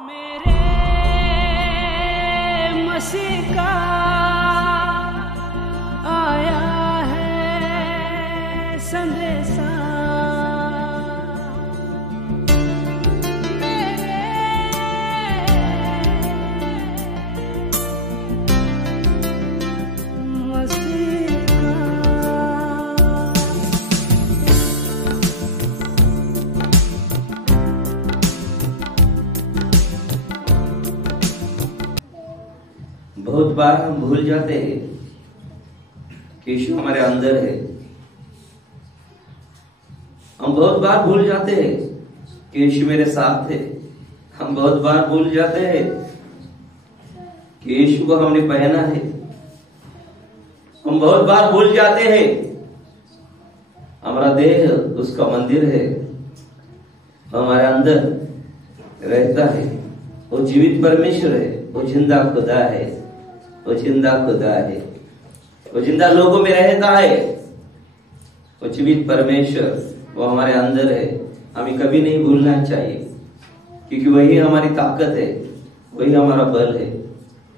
मेरे मसीह का आया है संदेशा, बहुत बार हम भूल जाते हैं कि यीशु हमारे अंदर है। हम बहुत बार भूल जाते हैं कि यीशु मेरे साथ है। हम बहुत बार भूल जाते हैं कि यीशु को हमने पहना है। हम बहुत बार भूल जाते हैं हमारा देह उसका मंदिर है, हमारे अंदर रहता है। वो जीवित परमेश्वर है, वो जिंदा खुदा है, वो जिंदा खुदा है, वो जिंदा लोगों में रहता है। वो जीवित परमेश्वर वो हमारे अंदर है। हमें कभी नहीं भूलना चाहिए, क्योंकि वही हमारी ताकत है, वही हमारा बल है,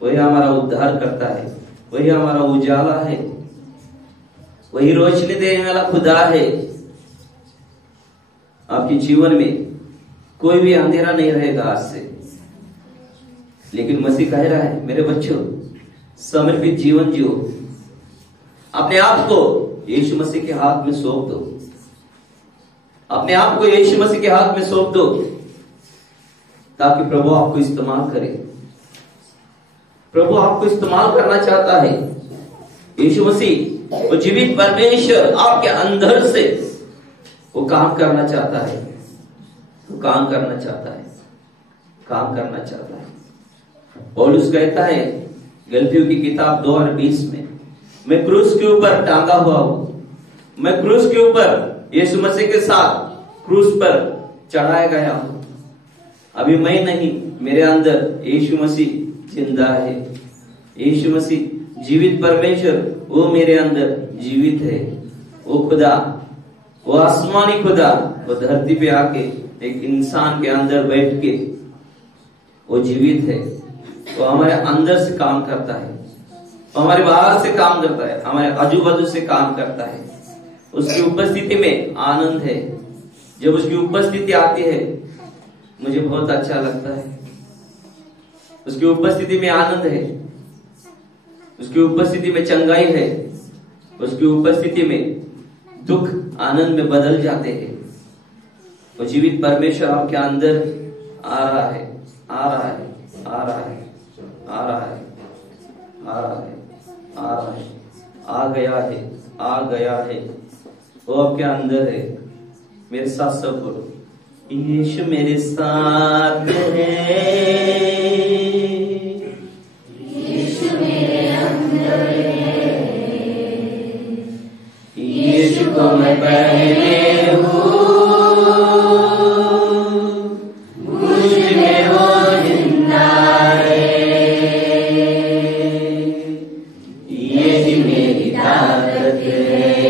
वही हमारा उद्धार करता है, वही हमारा उजाला है, वही रोशनी देने वाला खुदा है। आपके जीवन में कोई भी अंधेरा नहीं रहेगा आज से। लेकिन मसीह कह रहा है, मेरे बच्चों समर्पित जीवन जियो, अपने आप को यीशु मसीह के हाथ में सौंप दो, अपने आप को यीशु मसीह के हाथ में सौंप दो, ताकि प्रभु आपको इस्तेमाल करे। प्रभु आपको इस्तेमाल करना चाहता है। यीशु मसीह वो जीवित परमेश्वर आपके अंदर से वो काम करना चाहता है, वो काम करना चाहता है, काम करना चाहता है। पौलुस कहता है गलतियों की किताब 2:20 में, मैं क्रूस के ऊपर टांगा हुआ हूं, मैं क्रूस के ऊपर यीशु मसीह के साथ क्रूस पर चढ़ाया गया हूं। अभी मैं नहीं, मेरे अंदर यीशु मसीह जिंदा है। यीशु मसीह जीवित परमेश्वर वो मेरे अंदर जीवित है। वो खुदा, वो आसमानी खुदा वो धरती पे आके एक इंसान के अंदर बैठ के वो जीवित है। वो हमारे अंदर से काम करता है, हमारे बाहर से काम करता है, हमारे आजू बाजू से काम करता है। उसकी उपस्थिति में आनंद है। जब उसकी उपस्थिति आती है मुझे बहुत अच्छा लगता है। उसकी उपस्थिति में आनंद है, उसकी उपस्थिति में चंगाई है, उसकी उपस्थिति में दुख आनंद में बदल जाते हैं। वो जीवित परमेश्वर आपके अंदर आ रहा है, आ रहा है, आ रहा है, आ रहा है, आ रहा है, आ रहा है, आ गया है, आ गया है। वो आपके अंदर है। मेरे साथ सब बोलो, यीशु मेरे साथ है, यीशु मेरे अंदर है, यीशु को मैं पहने हूँ, मुझ में वो जिंदा है। यही मेरी ताकत है,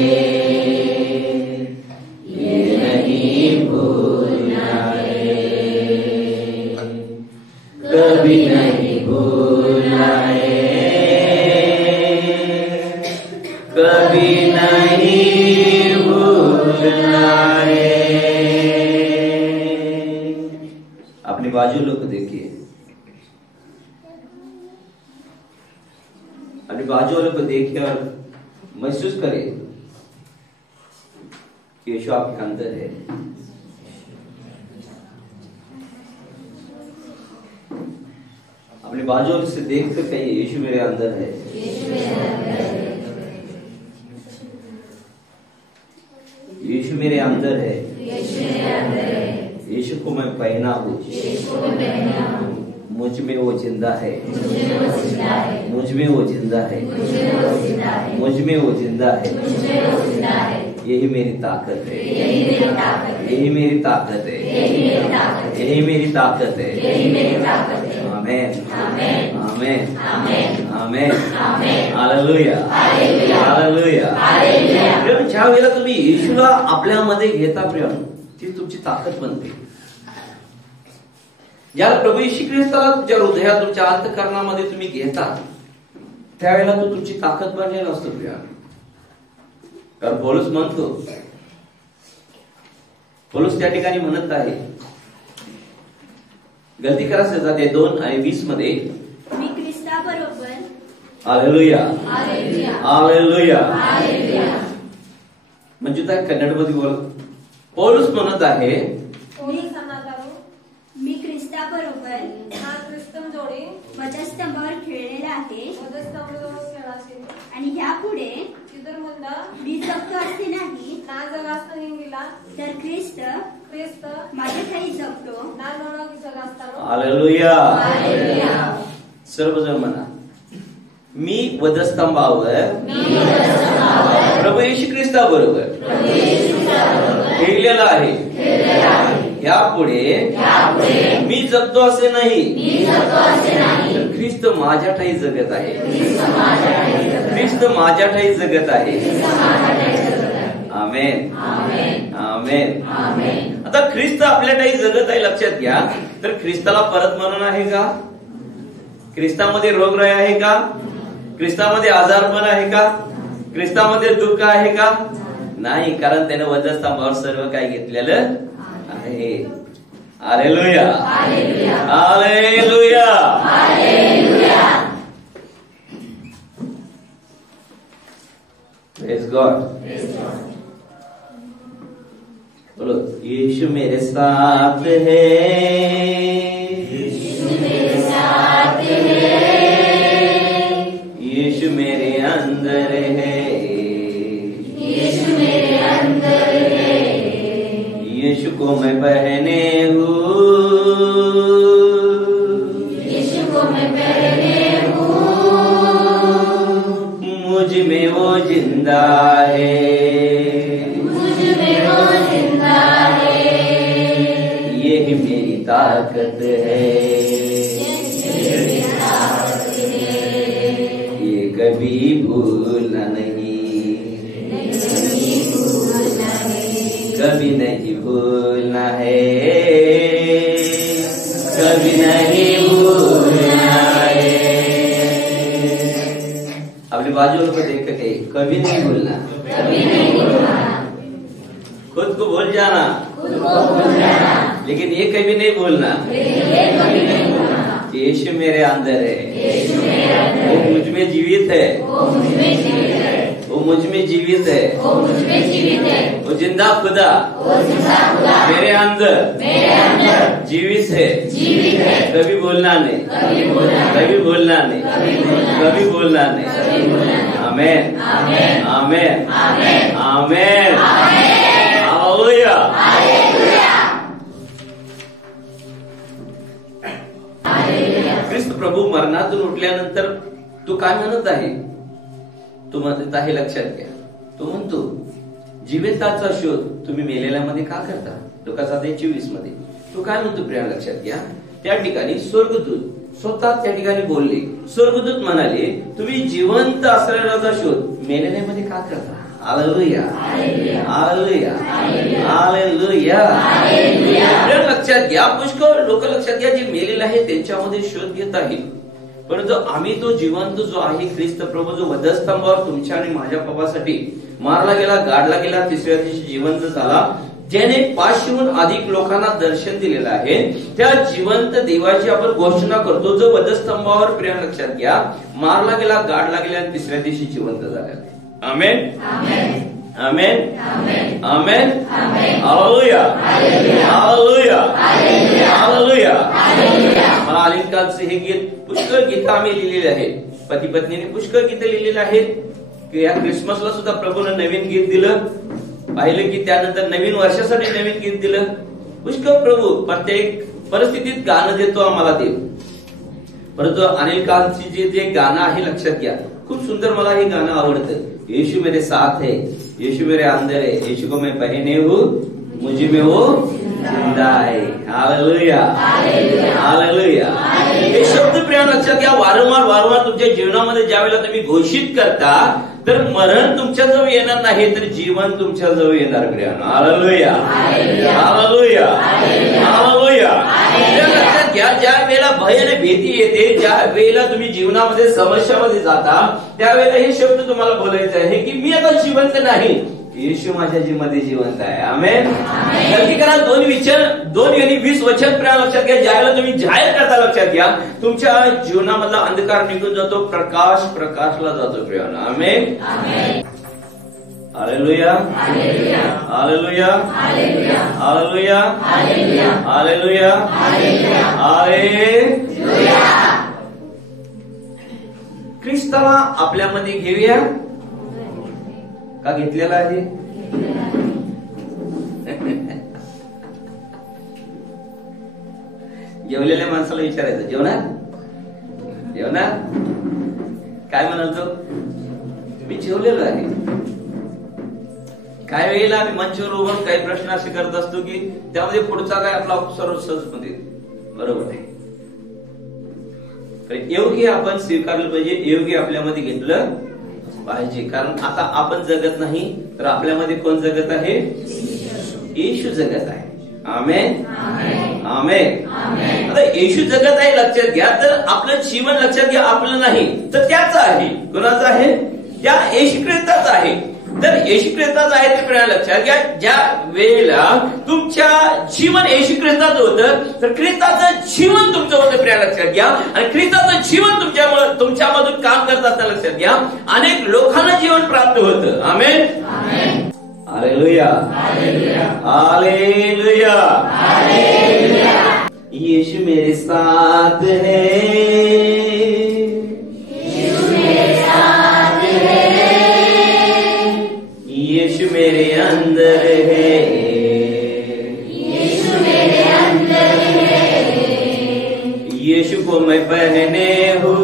ये नहीं भूलना है, कभी नहीं भूलना है, कभी नहीं भूलना है। अपने बाजू लोग को देखिए, अपने बाजू वालों को देखिए और महसूस करिए कि यीशु आपके अंदर है। अपने बाजू वालों से देख कर कहिए, यीशु मेरे अंदर है, यीशु मेरे अंदर है, यीशु को मैं पहना हूँ, मुझ में वो जिंदा है, मुझ में वो जिंदा है, मुझ में वो जिंदा है। यही मेरी ताकत है, यही मेरी ताकत है, यही मेरी ताकत है। आमेन, amen, amen, amen, hallelujah, hallelujah. ज्या वेळेला तुम्ही येशूला आपल्यामध्ये घेता प्रेम, ती तुमची ताकद बनते। ज्याला प्रभू येशू ख्रिस्ताला तुमच्या हृदयात, तुमच्या अंतःकरणामध्ये तुम्ही घेता, त्यावेळेला तो तुमची ताकद बनलेला असतो प्रिया. कारण पौलुस म्हणतो, पौलुस त्या ठिकाणी म्हणत आहे, गलती करा सजाते 2:20 मध्ये, मी ख्रिस्ताबरोबर. Hallelujah, hallelujah, hallelujah. हालेलुया. म्हणजे काय कन्नडमध्ये बोल. पौलुस म्हणत आहे, मी ख्रिस्ताबरोबर वधस्तंभावर खेळलेला आहे आणि ह्यापुढे मी जगतो असे नाही, तर ख्रिस्त माझ्या ठाई जगतो. हालेलुया. सर्वजण म्हणा, मी वधस्तंभावर प्रभू येशू ख्रिस्ताबरोबर खेळलेला आहे. यापुढे मी जगतो असे नाही, तर ख्रिस्त माझ्या ठाई जगत आहे. ख्रिस्त माझ्या ठाई जगत आहे. आमेन, आमेन. आता ख्रिस्त आपल्या ठाई जगत आहे, लक्षात घ्या. तर ख्रिस्ताला परत मरण आहे का? ख्रिस्तामध्ये रोगराई आहे का? ख्रिस्तामध्ये आजारपण आहे का? ख्रिस्तामध्ये दुःख आहे का? नाही, कारण त्याने वधस्तंभावर सर्व काही घेतलेलं आहे. Hallelujah, hallelujah. Praise God. बोलो, यीशु मेरे साथ है, यीशु मेरे अंदर है, यीशु को मैं पहने हूँ, मुझ में वो जिंदा है, यही मेरी ताकत है, ये कभी भूलना नहीं, कभी नहीं भूलना है, कभी नहीं भूलना है. अपने बाजू को देख के कभी नहीं भूलना, खुद को भूल जाना, लेकिन ये कभी नहीं भूलना. यीशु मेरे अंदर है, वो मुझ में जीवित है, वो मुझ में जीवित है, वो जिंदा खुदा मेरे अंदर जीवित है. कभी बोलना नहीं, कभी बोलना नहीं, कभी बोलना नहीं. आमेन, आमेन, आमेन. हालेलुया. ख्रिस्त प्रभू मरणातून उठल्यानंतर तू काय म्हणत आहे? तू म्हणत आहे, लक्षात घ्या, तो म्हणतो जिवंताचा शोध तुम्ही मेलेल्यामध्ये का करता? लोकांचा 24 मध्ये तो काय म्हणतो प्रिया, लक्षात घ्या. त्या ठिकाणी स्वर्गदूत स्वतः त्या ठिकाणी बोलले. स्वर्गदूत म्हणाले, तुम्ही जिवंत असलेल्याचा शोध मेलेल्यामध्ये का करता? Hallelujah, hallelujah, hallelujah. लक्षात घ्या, पुष्कळ लोक लक्षात घ्या, जे मेलेले आहे त्यांच्यामध्ये शोध घेत आहे. परंतु आम्ही तो जिवंत जो आहे ख्रिस्त प्रभू, जो वधस्तंभावर तुमच्या आणि माझ्या पापासाठी मारला गेला, गाडला गेला, तिसऱ्या दिवशी जिवंत झाला, ज्याने 500हून अधिक लोकांना दर्शन दिलेलं आहे, त्या जिवंत देवाची आपण घोषणा करतो, जो वधस्तंभावर प्रिय लक्षात घ्या मारला गेला, गाडला गेला आणि तिसऱ्या दिवशी जिवंत झाला. Amen, amen, amen. Hallelujah, hallelujah, hallelujah. मला अलीकडचे हे गीत, पुष्कळ गीत आम्ही लिहिलेले आहेत, पती पत्नीने पुष्कळ गीत लिहिलेले आहेत. या क्रिसमसला सुद्धा प्रभूने नवीन गीत दिलं, पाहिलं की त्यानंतर नवीन वर्षासाठी नवीन गीत दिलं. पुष्कळ प्रभू प्रत्येक परिस्थितीत गाणं देतो आम्हाला देव. परंतु अनिल कांतची जे गाणं आहे, लक्षात घ्या, खूप सुंदर मला हे गाणं आवडतं. यीशु मेरे साथ है, यीशु मेरे अंदर है, यीशु को मैं पहने हूँ, मुझे में वो जिंदा है. Hallelujah, hallelujah. हे शब्द प्रिय लक्षात घ्या, वारंवार वारंवार तुमच्या जीवनामध्ये ज्यावेळेला तुम्ही घोषित करता, तर मरण तुमच्या जवळ येणार नाही, तर जीवन तुमच्या जवळ येणार प्रिय. Hallelujah, hallelujah, hallelujah. लक्षात लक्षात घ्या, ज्या वेळेला भय आणि भीती येते, ज्या वेळेला तुम्ही जीवनामध्ये समस्यामध्ये जाता, त्यावेळेला हे शब्द तुम्हाला बोलायचं आहे की मी आता जिवंत नाही, येशू माझ्या जीवनामध्ये जिवंत आहे. आमेन. नक्की करा 2:20 वचन प्रिया लक्षात घ्या. ज्यावेळेला तुम्ही जाहीर करता लक्षात घ्या, तुमच्या जीवनामधला अंधकार निघून जातो, प्रकाश प्रकाशला जातो प्रिया. Amen. Hallelujah, hallelujah, hallelujah, hallelujah, hallelujah, hallelujah. ख्रिस्ताला आपल्यामध्ये घेऊया का घेतलेला आहे? जेवलेल्या माणसाला विचारायचं, जेवणार जेवणार काय म्हणाल तो? मी जेवलेलो आहे. काही वेळेला आम्ही मंचावर उभं काही प्रश्न असे करत असतो की त्यामध्ये पुढचा काय आपला सर्व सहजमध्ये बरोबर आहे. योग्य आपण स्वीकारलं पाहिजे, योग्य आपल्यामध्ये घेतलं पाहिजे. कारण आता आपण जगत नाही तर आपल्यामध्ये कोण जगत आहे? येशू जगत आहे. आमेन, आमेन. आता येशू जगत आहे लक्षात घ्या, तर आपलं जीवन लक्षात घ्या आपलं नाही तर त्याचं आहे. कोणाचं आहे? त्या येशू ख्रिस्ताचं आहे. तर येशू ख्रिस्ताचं आहे ते प्रिया लक्षात घ्या. ज्या वेळेला तुमच्या जीवन येशू ख्रिस्ताचं होतं तर ख्रिस्ताचं जीवन तुमचं होतं प्रिया लक्षात घ्या. आणि ख्रिस्ताचं जीवन तुमच्यामधून काम करत असताना लक्षात घ्या अनेक लोकांना जीवन प्राप्त होतं. Amen. Hallelujah, hallelujah, hallelujah. Yeshu मेरे साथ है, यीशु मेरे अंदर है, यीशु मेरे अंदर है. यीशु को मैं पहने हूँ,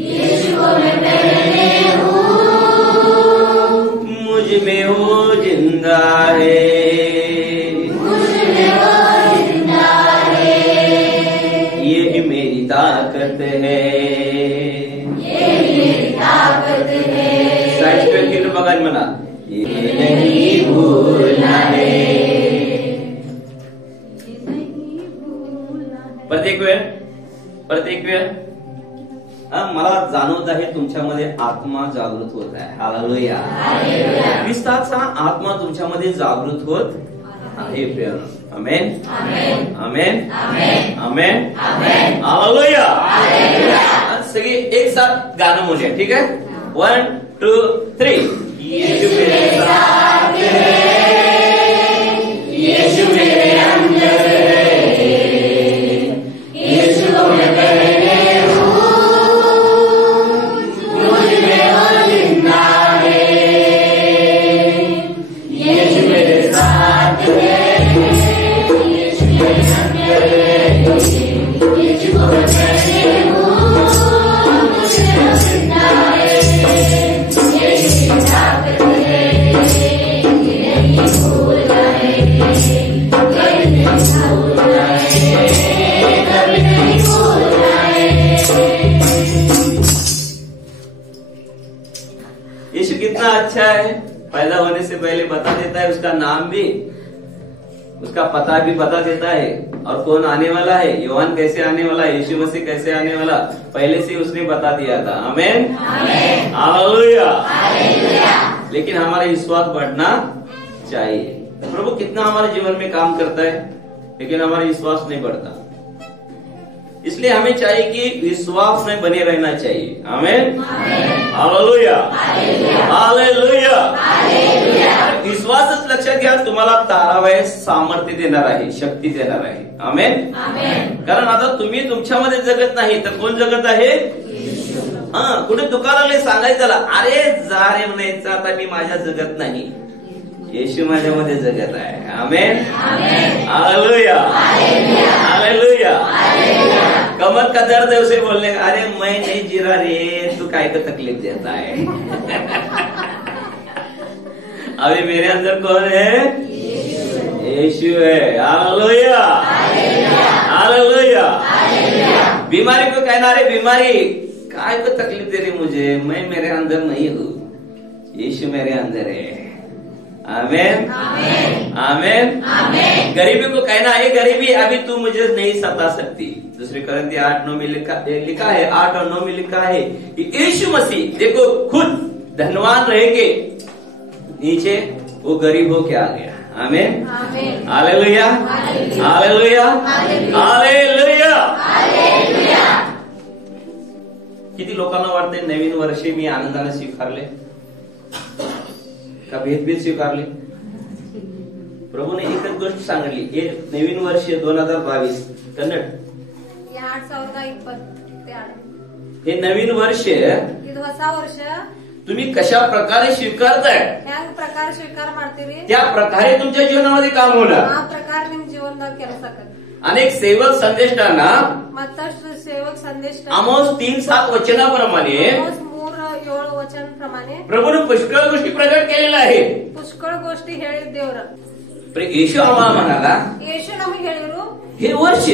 यीशु को मैं पहने हूँ. मुझ में वो जिंदा है, मुझ में वो जिंदा है. यही मेरी ताकत है, यही मेरी ताकत है. बघा म्हणा, ये नहीं भूलना है. प्रत्येक वेळ मला जाणवत आहे तुमच्यामध्ये आत्मा जागृत होत आहे. हालेलुया. ख्रिस्ताचा आत्मा तुमच्यामध्ये जागृत होत आहे. आमेन, आमेन, आमेन, हालेलुया. सगळे एक साथ गाणं म्हणूया, ठीक आहे? 1 2 3. यीशु मेरे साथ है, यीशु मेरे अंदर है, यीशु को मैं पहने हूँ, मुझ में वो जिंदा है. यीशु मेरे साथ है, यीशु मेरे अंदर है, यीशु को मैं पहने हूँ, मुझ में वो जिंदा है. ताकत है, नहीं भूलना है, कभी नहीं भूलना है, कभी नहीं भूलना है. यीशु कितना अच्छा है, पैदा होने से पहले बता देता है उसका नाम भी, उसका पता भी बता देता है, और कौन आने वाला है, योहान कैसे आने वाला है, यीशु मसीह कैसे आने वाला, पहले से उसने बता दिया था. आमेन, हालेलुया. लेकिन हमारा विश्वास बढ़ना चाहिए. प्रभु कितना हमारे जीवन में काम करता है, लेकिन हमारा विश्वास नहीं बढ़ता. इसलिए हमें चाहिए कि विश्वास में बने रहना चाहिए. आमेन, हालेलुया, हालेलुया. विश्वासच लक्षात घ्या तुम्हाला तारावय सामर्थ्य देणार आहे, शक्ती देणार आहे. आमेन. कारण आता तुम्ही तुमच्यामध्ये जगत नाही तर कोण जगत आहे? कुठे दुकानाला सांगायचं त्याला, अरे जा रे म्हणायचं, आता मी माझ्या जगत नाही, येशू माझ्यामध्ये जगत आहे. आमेन, हालेलुया, हालेलुया. कमर का दर्द है उसे बोलने का, अरे मैं नहीं जी रहा रे, तू काय को तकलीफ देता है. अभी मेरे अंदर कौन है? यीशु है. Hallelujah, hallelujah. बीमारी को कहना, रे बीमारी काय को तकलीफ दे रही मुझे, मैं मेरे अंदर नहीं हूँ, यीशु मेरे अंदर है. आमेन आमेन आमेन। गरीबी को कहना है गरीबी अभी तू मुझे नहीं सता सकती। दूसरे Corinthians 8:9 में लिखा है 8 और 9 में लिखा है कि यीशु मसीह देखो खुद धनवान रह के नीचे वो गरीब हो के आ गया। Amen hallelujah hallelujah hallelujah. किती लोकांना वाटते नवीन वर्षे मी आनंदाने स्वीकारले का भेदभेद स्वीकारले? प्रभूने एकच गोष्ट सांगितली, हे नवीन वर्ष 2022 कन्नड 2020 हे नवीन वर्ष ಇದು ಹೊಸ ವರ್ಷ तुम्ही कशा प्रकारे स्वीकारताय ಹ್ಯಾಂಗ ಪ್ರಕಾರ ಸ್ವೀಕಾರ ಮಾಡ್ತೀರಿ त्या प्रकारे तुमच्या जीवनामध्ये काम होणार। ಆ ಪ್ರಕಾರ ನಿಮ್ ಜೀವನದಾಗ ಕೆಲಸ ಆಕತಿ। अनेक सेवक संदेष्टांना ಮತ್ತಷ್ಟು ಸೇವಕ ಸಂದೇಶ आमोस 3:7 वचनाप्रमाणे 3:7 वचन प्रमाणे प्रभूने पुष्कळ गोष्टी प्रकट केलेल्या आहे। पुष्कळ गोष्टी ಹೇಳಿದ ದೇವರ येशू आम्हाला म्हणाला ಯೇಸು ನಮಗೆ ಹೇಳಿರು हे वर्ष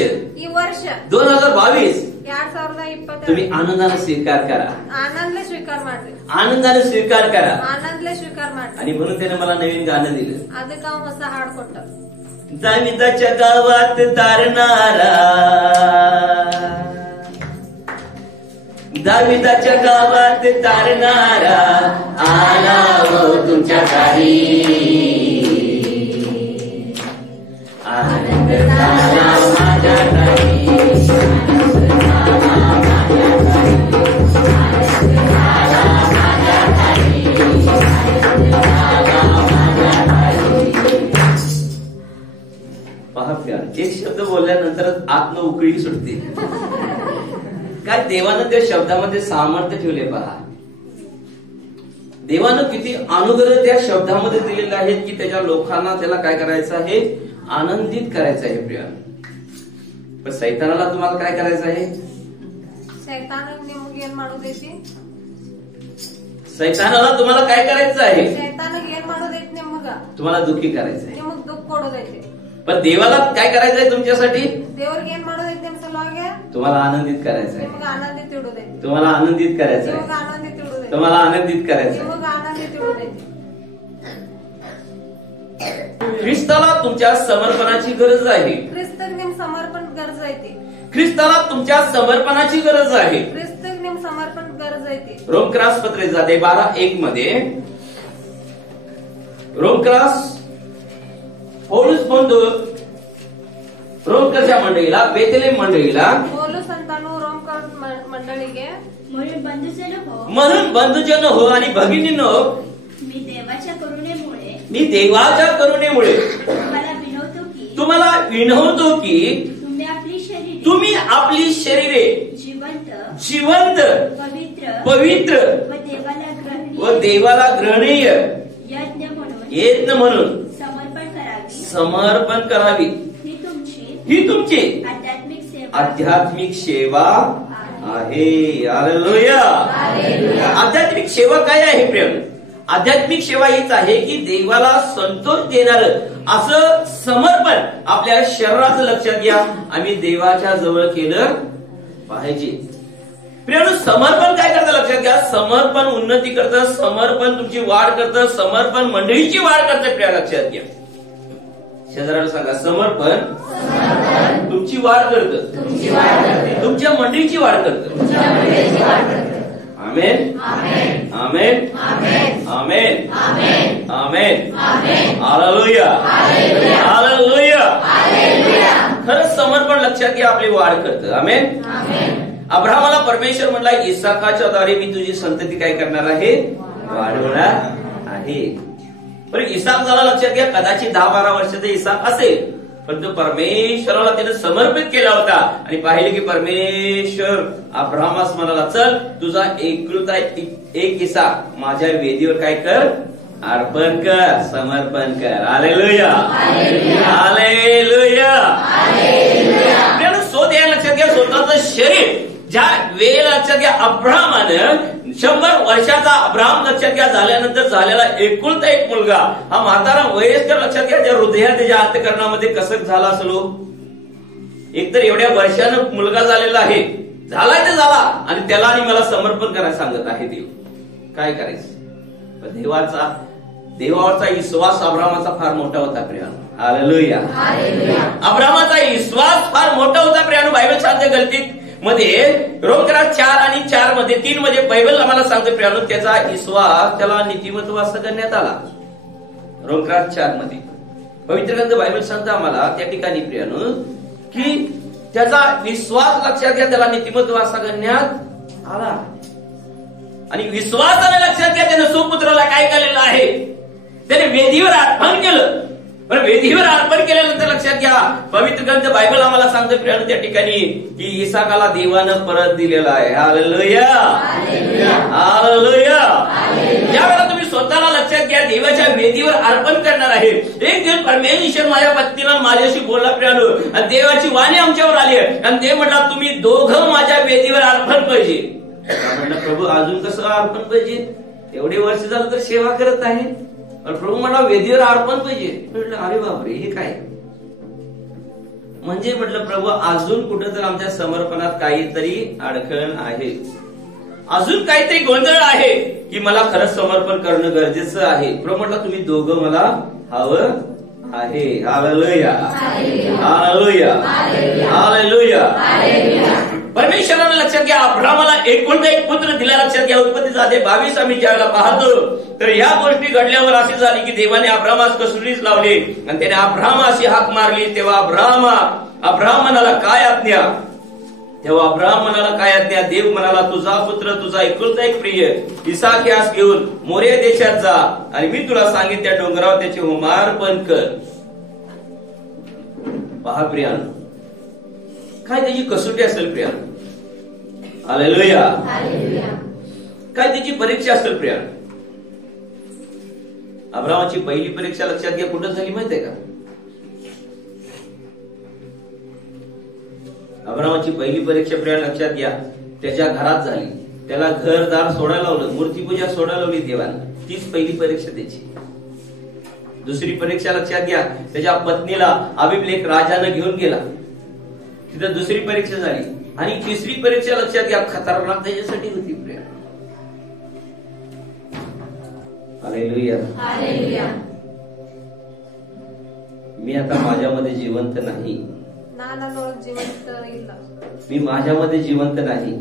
ಈ ವರ್ಷ 2022 2020 तुम्ही आनंदाने स्वीकार करा, आनंदले स्वीकार ಮಾಡ್ರಿ, आनंदाने स्वीकार करा आनंदले स्वीकार ಮಾಡ್ರಿ। आणि म्हणून त्याने मला नवीन गाणं दिलं, ಅದಕ್ಕೆ ಅವ ಹೊಸ ಹಾಡು ಕೊಟ್ಟ। दाविदाच्या गावात तारणारा, दाविदाच्या गावात तारणारा आला हो तुमच्या दारी, आनंद झाला माझ्या दारी, पहा प्यार, एक शब्द बोलल्यानंतर आत्म उकळी सुटते। काय देवानं त्या शब्दामध्ये सामर्थ्य ठेवले पहा, देवानं किती अनुग्रह त्या शब्दामध्ये दिलेले आहेत की त्याच्या लोकांना त्याला काय करायचं आहे, आनंदित करायचं आहे प्रिया। पण सैतानाला तुम्हाला काय करायचं आहे, ಸೈತಾನ ನಿಮಗೆ ಏನ್ ಮಾಡೋದೈತಿ, सैतानाला तुम्हाला काय करायचं आहे, ಸೈತಾನಗೆ ಏನ್ ಮಾಡೋದೈತಿ ನಿಮಗ, तुम्हाला दुःखी करायचं आहे। ನಿಮಗ್ ದುಃಖ ಕೊಡೋದೈತಿ। पण देवाला काय करायचं आहे तुमच्यासाठी, ದೇವ್ರಿಗೆ ಏನ್ ಮಾಡೋದೈತಿ ನಿಮ್ ಸಲುವಾಗಿ, तुम्हाला आनंदित करायचं आहे, ನಿಮಗ ಆನಂದಿತ ಇಡೋದೈತಿ, तुम्हाला आनंदित करायचं ನಿಮಗ आहे, ಆನಂದಿತ ಇಡೋದೈತಿ, तुम्हाला आनंदित करायचं आहे। ನಿಮಗ ಆನಂದಿತ ಇಡೋದೈತಿ। ख्रिस्ताला तुमच्या समर्पणाची गरज आहे, ಕ್ರಿಸ್ತಗ್ ನಿಮ್ ಸಮರ್ಪಣ ಗರಜ ಐತಿ, ख्रिस्ताला तुमच्या समर्पणाची गरज आहे। ಕ್ರಿಸ್ತಗ್ ನಿಮ್ ಸಮರ್ಪಣ ಗರಜ ಐತಿ। रोमक्रास पत्रे जाते 12:1 मध्ये, रोमक्रास पौलुस म्हणतो रोमकरच्या मंडळीला, बेथलेम मंडळीला, ಪೌಲುಸ್ ಅಂತಾನು ರೋಮಕರ ಮಂಡಳಿಗೆ, म्हणून बंधुजन हो, म्हणून बंधुजन हो आणि भगिनींनो, मी देवाच्या करुणेमुळे मी देवाच्या करुणेमुळे तुम्हाला विनवतो की तुम्ही आपली शरीरे जिवंत पवित्र व देवाला ग्रहणीय यज्ञ म्हणून समर्पण करावी, ही तुमची आध्यात्मिक सेवा आहे। हालेलुया। आध्यात्मिक सेवा काय आहे प्रेम? आध्यात्मिक सेवा हीच आहे की देवाला संतोष देणार असं समर्पण आपल्या शरीराचं लक्षात घ्या, आम्ही देवाच्या जवळ केलं पाहिजे। प्रियानो, समर्पण काय करतं लक्षात घ्या, समर्पण उन्नती करतं, समर्पण तुमची वाढ करतं, समर्पण मंडळीची वाढ करतं। प्रिया लक्षात घ्या, शेजाऱ्याला सांगा, समर्पण तुमची वाढ करतं, तुमच्या मंडळीची वाढ करतं। आमेन amen amen amen hallelujah hallelujah. खरंच समर्पण लक्षात घ्या आपली वाढ करतं। आमेन। अब्राहमाला परमेश्वर म्हणला, इसाकाच्या द्वारे मी तुझी संतती काय करणार आहे, वाढवणार आहे। पण इसाक झाला लक्षात घ्या, कदाचित 10-12 वर्षाचा इसाक असेल, पण तो परमेश्वराला त्याने समर्पित केला होता आणि पाहिले की परमेश्वर अब्राहमास म्हणाला, चल तुझा एकुलता एक इसाक माझ्या वेदीवर काय कर, अर्पण कर, समर्पण कर। Hallelujah hallelujah. स्वतः लक्षात घ्या, स्वतःचं शरीर ज्या वेळेला लक्षात घ्या, अब्राहमानं 100 वर्षाचा अब्राहम लक्षात घ्या झाल्यानंतर झालेला एकुलता एक मुलगा, हा म्हातारा वयस्कर लक्षात घ्या, ज्या हृदयात त्याच्या अंतःकरणामध्ये कसं झाला असलो, एकतर एवढ्या वर्षानं मुलगा झालेला आहे, झालाय ते झाला आणि त्याला आणि मला समर्पण करायला सांगत आहे देव। काय करायचं, देवाचा देवावरचा विश्वास अब्रामाचा फार मोठा होता प्रियानो. हालेलुया. अब्रामाचा विश्वास फार मोठा होता प्रियानो. बायबल सांगते गलतीत मध्ये रोमकरात 4 आणि 4 मध्ये 3 मध्ये बायबल आम्हाला सांगते प्रियानो त्याचा विश्वास त्याला नीतिमत्व असं करण्यात आला. रोमकरात 4 मध्ये पवित्र ग्रंथ बायबल सांगतं आम्हाला त्या ठिकाणी प्रियानो की त्याचा विश्वास लक्षात घ्या त्याला नीतिमत्व असा करण्यात आला. आणि विश्वासाने लक्षात घ्या त्याने सुपुत्राला काय केलेलं आहे त्याने वेदीवर अर्पण केलं. पण वेदीवर अर्पण केल्यानंतर लक्षात घ्या पवित्र ग्रंथ बायबल आम्हाला सांगतो प्रियानो त्या ठिकाणी की इसाकाला देवानं परत दिलेला आहे. हालेलुया. हालेलुया. ज्यावेळेला तुम्ही स्वतःला लक्षात घ्या देवाच्या वेदीवर अर्पण करणार आहे. एक दिवस परमेश्वर माझ्या पत्नीला माझ्याशी बोलला प्रियानो आणि देवाची वाणी आमच्यावर आली आणि ते म्हटला तुम्ही दोघं माझ्या वेदीवर अर्पण पाहिजे. म्हटलं प्रभू अजून कसं अर्पण पाहिजे एवढे वर्ष झालं तर सेवा करत आहे पण प्रभू मला वेदीवर अर्पण पाहिजे. म्हटलं अरे बापरे हे काय म्हणजे म्हटलं प्रभू अजून कुठं तर आमच्या समर्पणात काहीतरी अडचण आहे अजून काहीतरी गोंधळ आहे की मला खरंच समर्पण करणं गरजेचं आहे. प्रभू म्हटलं तुम्ही दोघं मला हवं आहे. हालेलुया. हालेलुया. हालेलुया. परमेश्वराने लक्षात घ्या अब्रामाला एकुलता एक पुत्र दिला. लक्षात घ्या उत्पत्तीचा 22 आम्ही ज्यावेळेला पाहतो तर या गोष्टी घडल्यावर अशी झाली की देवाने अब्रामास कसुरीच लावले आणि त्याने अब्राम अशी हाक मारली. तेव्हा अब्राम म्हणाला काय आज्ञा. तेव्हा अब्राम म्हणाला काय आज्ञा. देव म्हणाला तुझा पुत्र तुझा एकुलता एक प्रिय इसाक यास घेऊन मोरिया देशात जा आणि मी तुला सांगेन त्या डोंगरावर त्याचे होमार्पण कर. पहा प्रियानो काय त्याची कसोटी असेल प्रियानो. हालेलुया. काय त्याची परीक्षा असेल प्रियानो. अब्रामाची पहिली परीक्षा लक्षात घ्या कुठं झाली माहितीये का. अब्रामाची पहिली परीक्षा प्रियानो लक्षात घ्या त्याच्या घरात झाली. त्याला घरदार सोडायला लावलं मूर्तीपूजा सोडायला लावली देवाने. तीच पहिली परीक्षा त्याची. दुसरी परीक्षा लक्षात घ्या त्याच्या पत्नीला अबीमेलेक राजाने घेऊन गेला. तिथं दुसरी परीक्षा झाली. आणि तिसरी परीक्षा लक्षात घ्या खतरनाक त्याच्यासाठी होती प्रिया. हालेलुया. मी आता माझ्यामध्ये जिवंत नाही. मी माझ्यामध्ये जिवंत नाही.